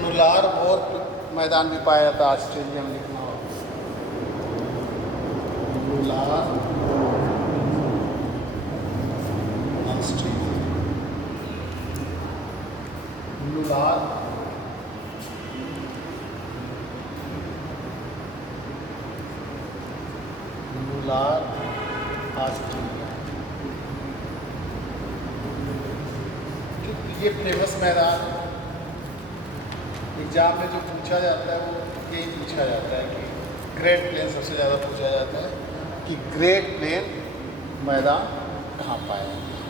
लुलार वॉर मैदान भी पाया जाता है ऑस्ट्रेलिया में, लिखना होगा लुलार ऑस्ट्रेलिया, लुलार लुलार ऑस्ट्रेलिया। ये फेमस मैदान एग्जाम में जो पूछा जाता है वो यही पूछा जाता है कि ग्रेट प्लेन, सबसे ज़्यादा पूछा जाता है कि ग्रेट प्लेन मैदान कहाँ पाया जाता है।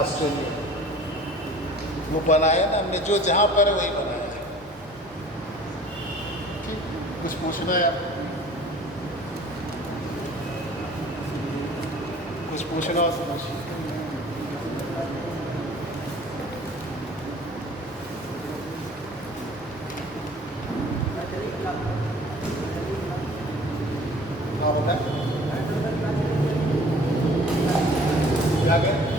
ऑस्ट्रेलिया वो बनाया ना हमने, जो जहाँ पर है वही बनाया है। ठीक, कुछ पूछना है आप, कुछ पूछना हो तो पूछिए। हाँ बताए क्या कहें।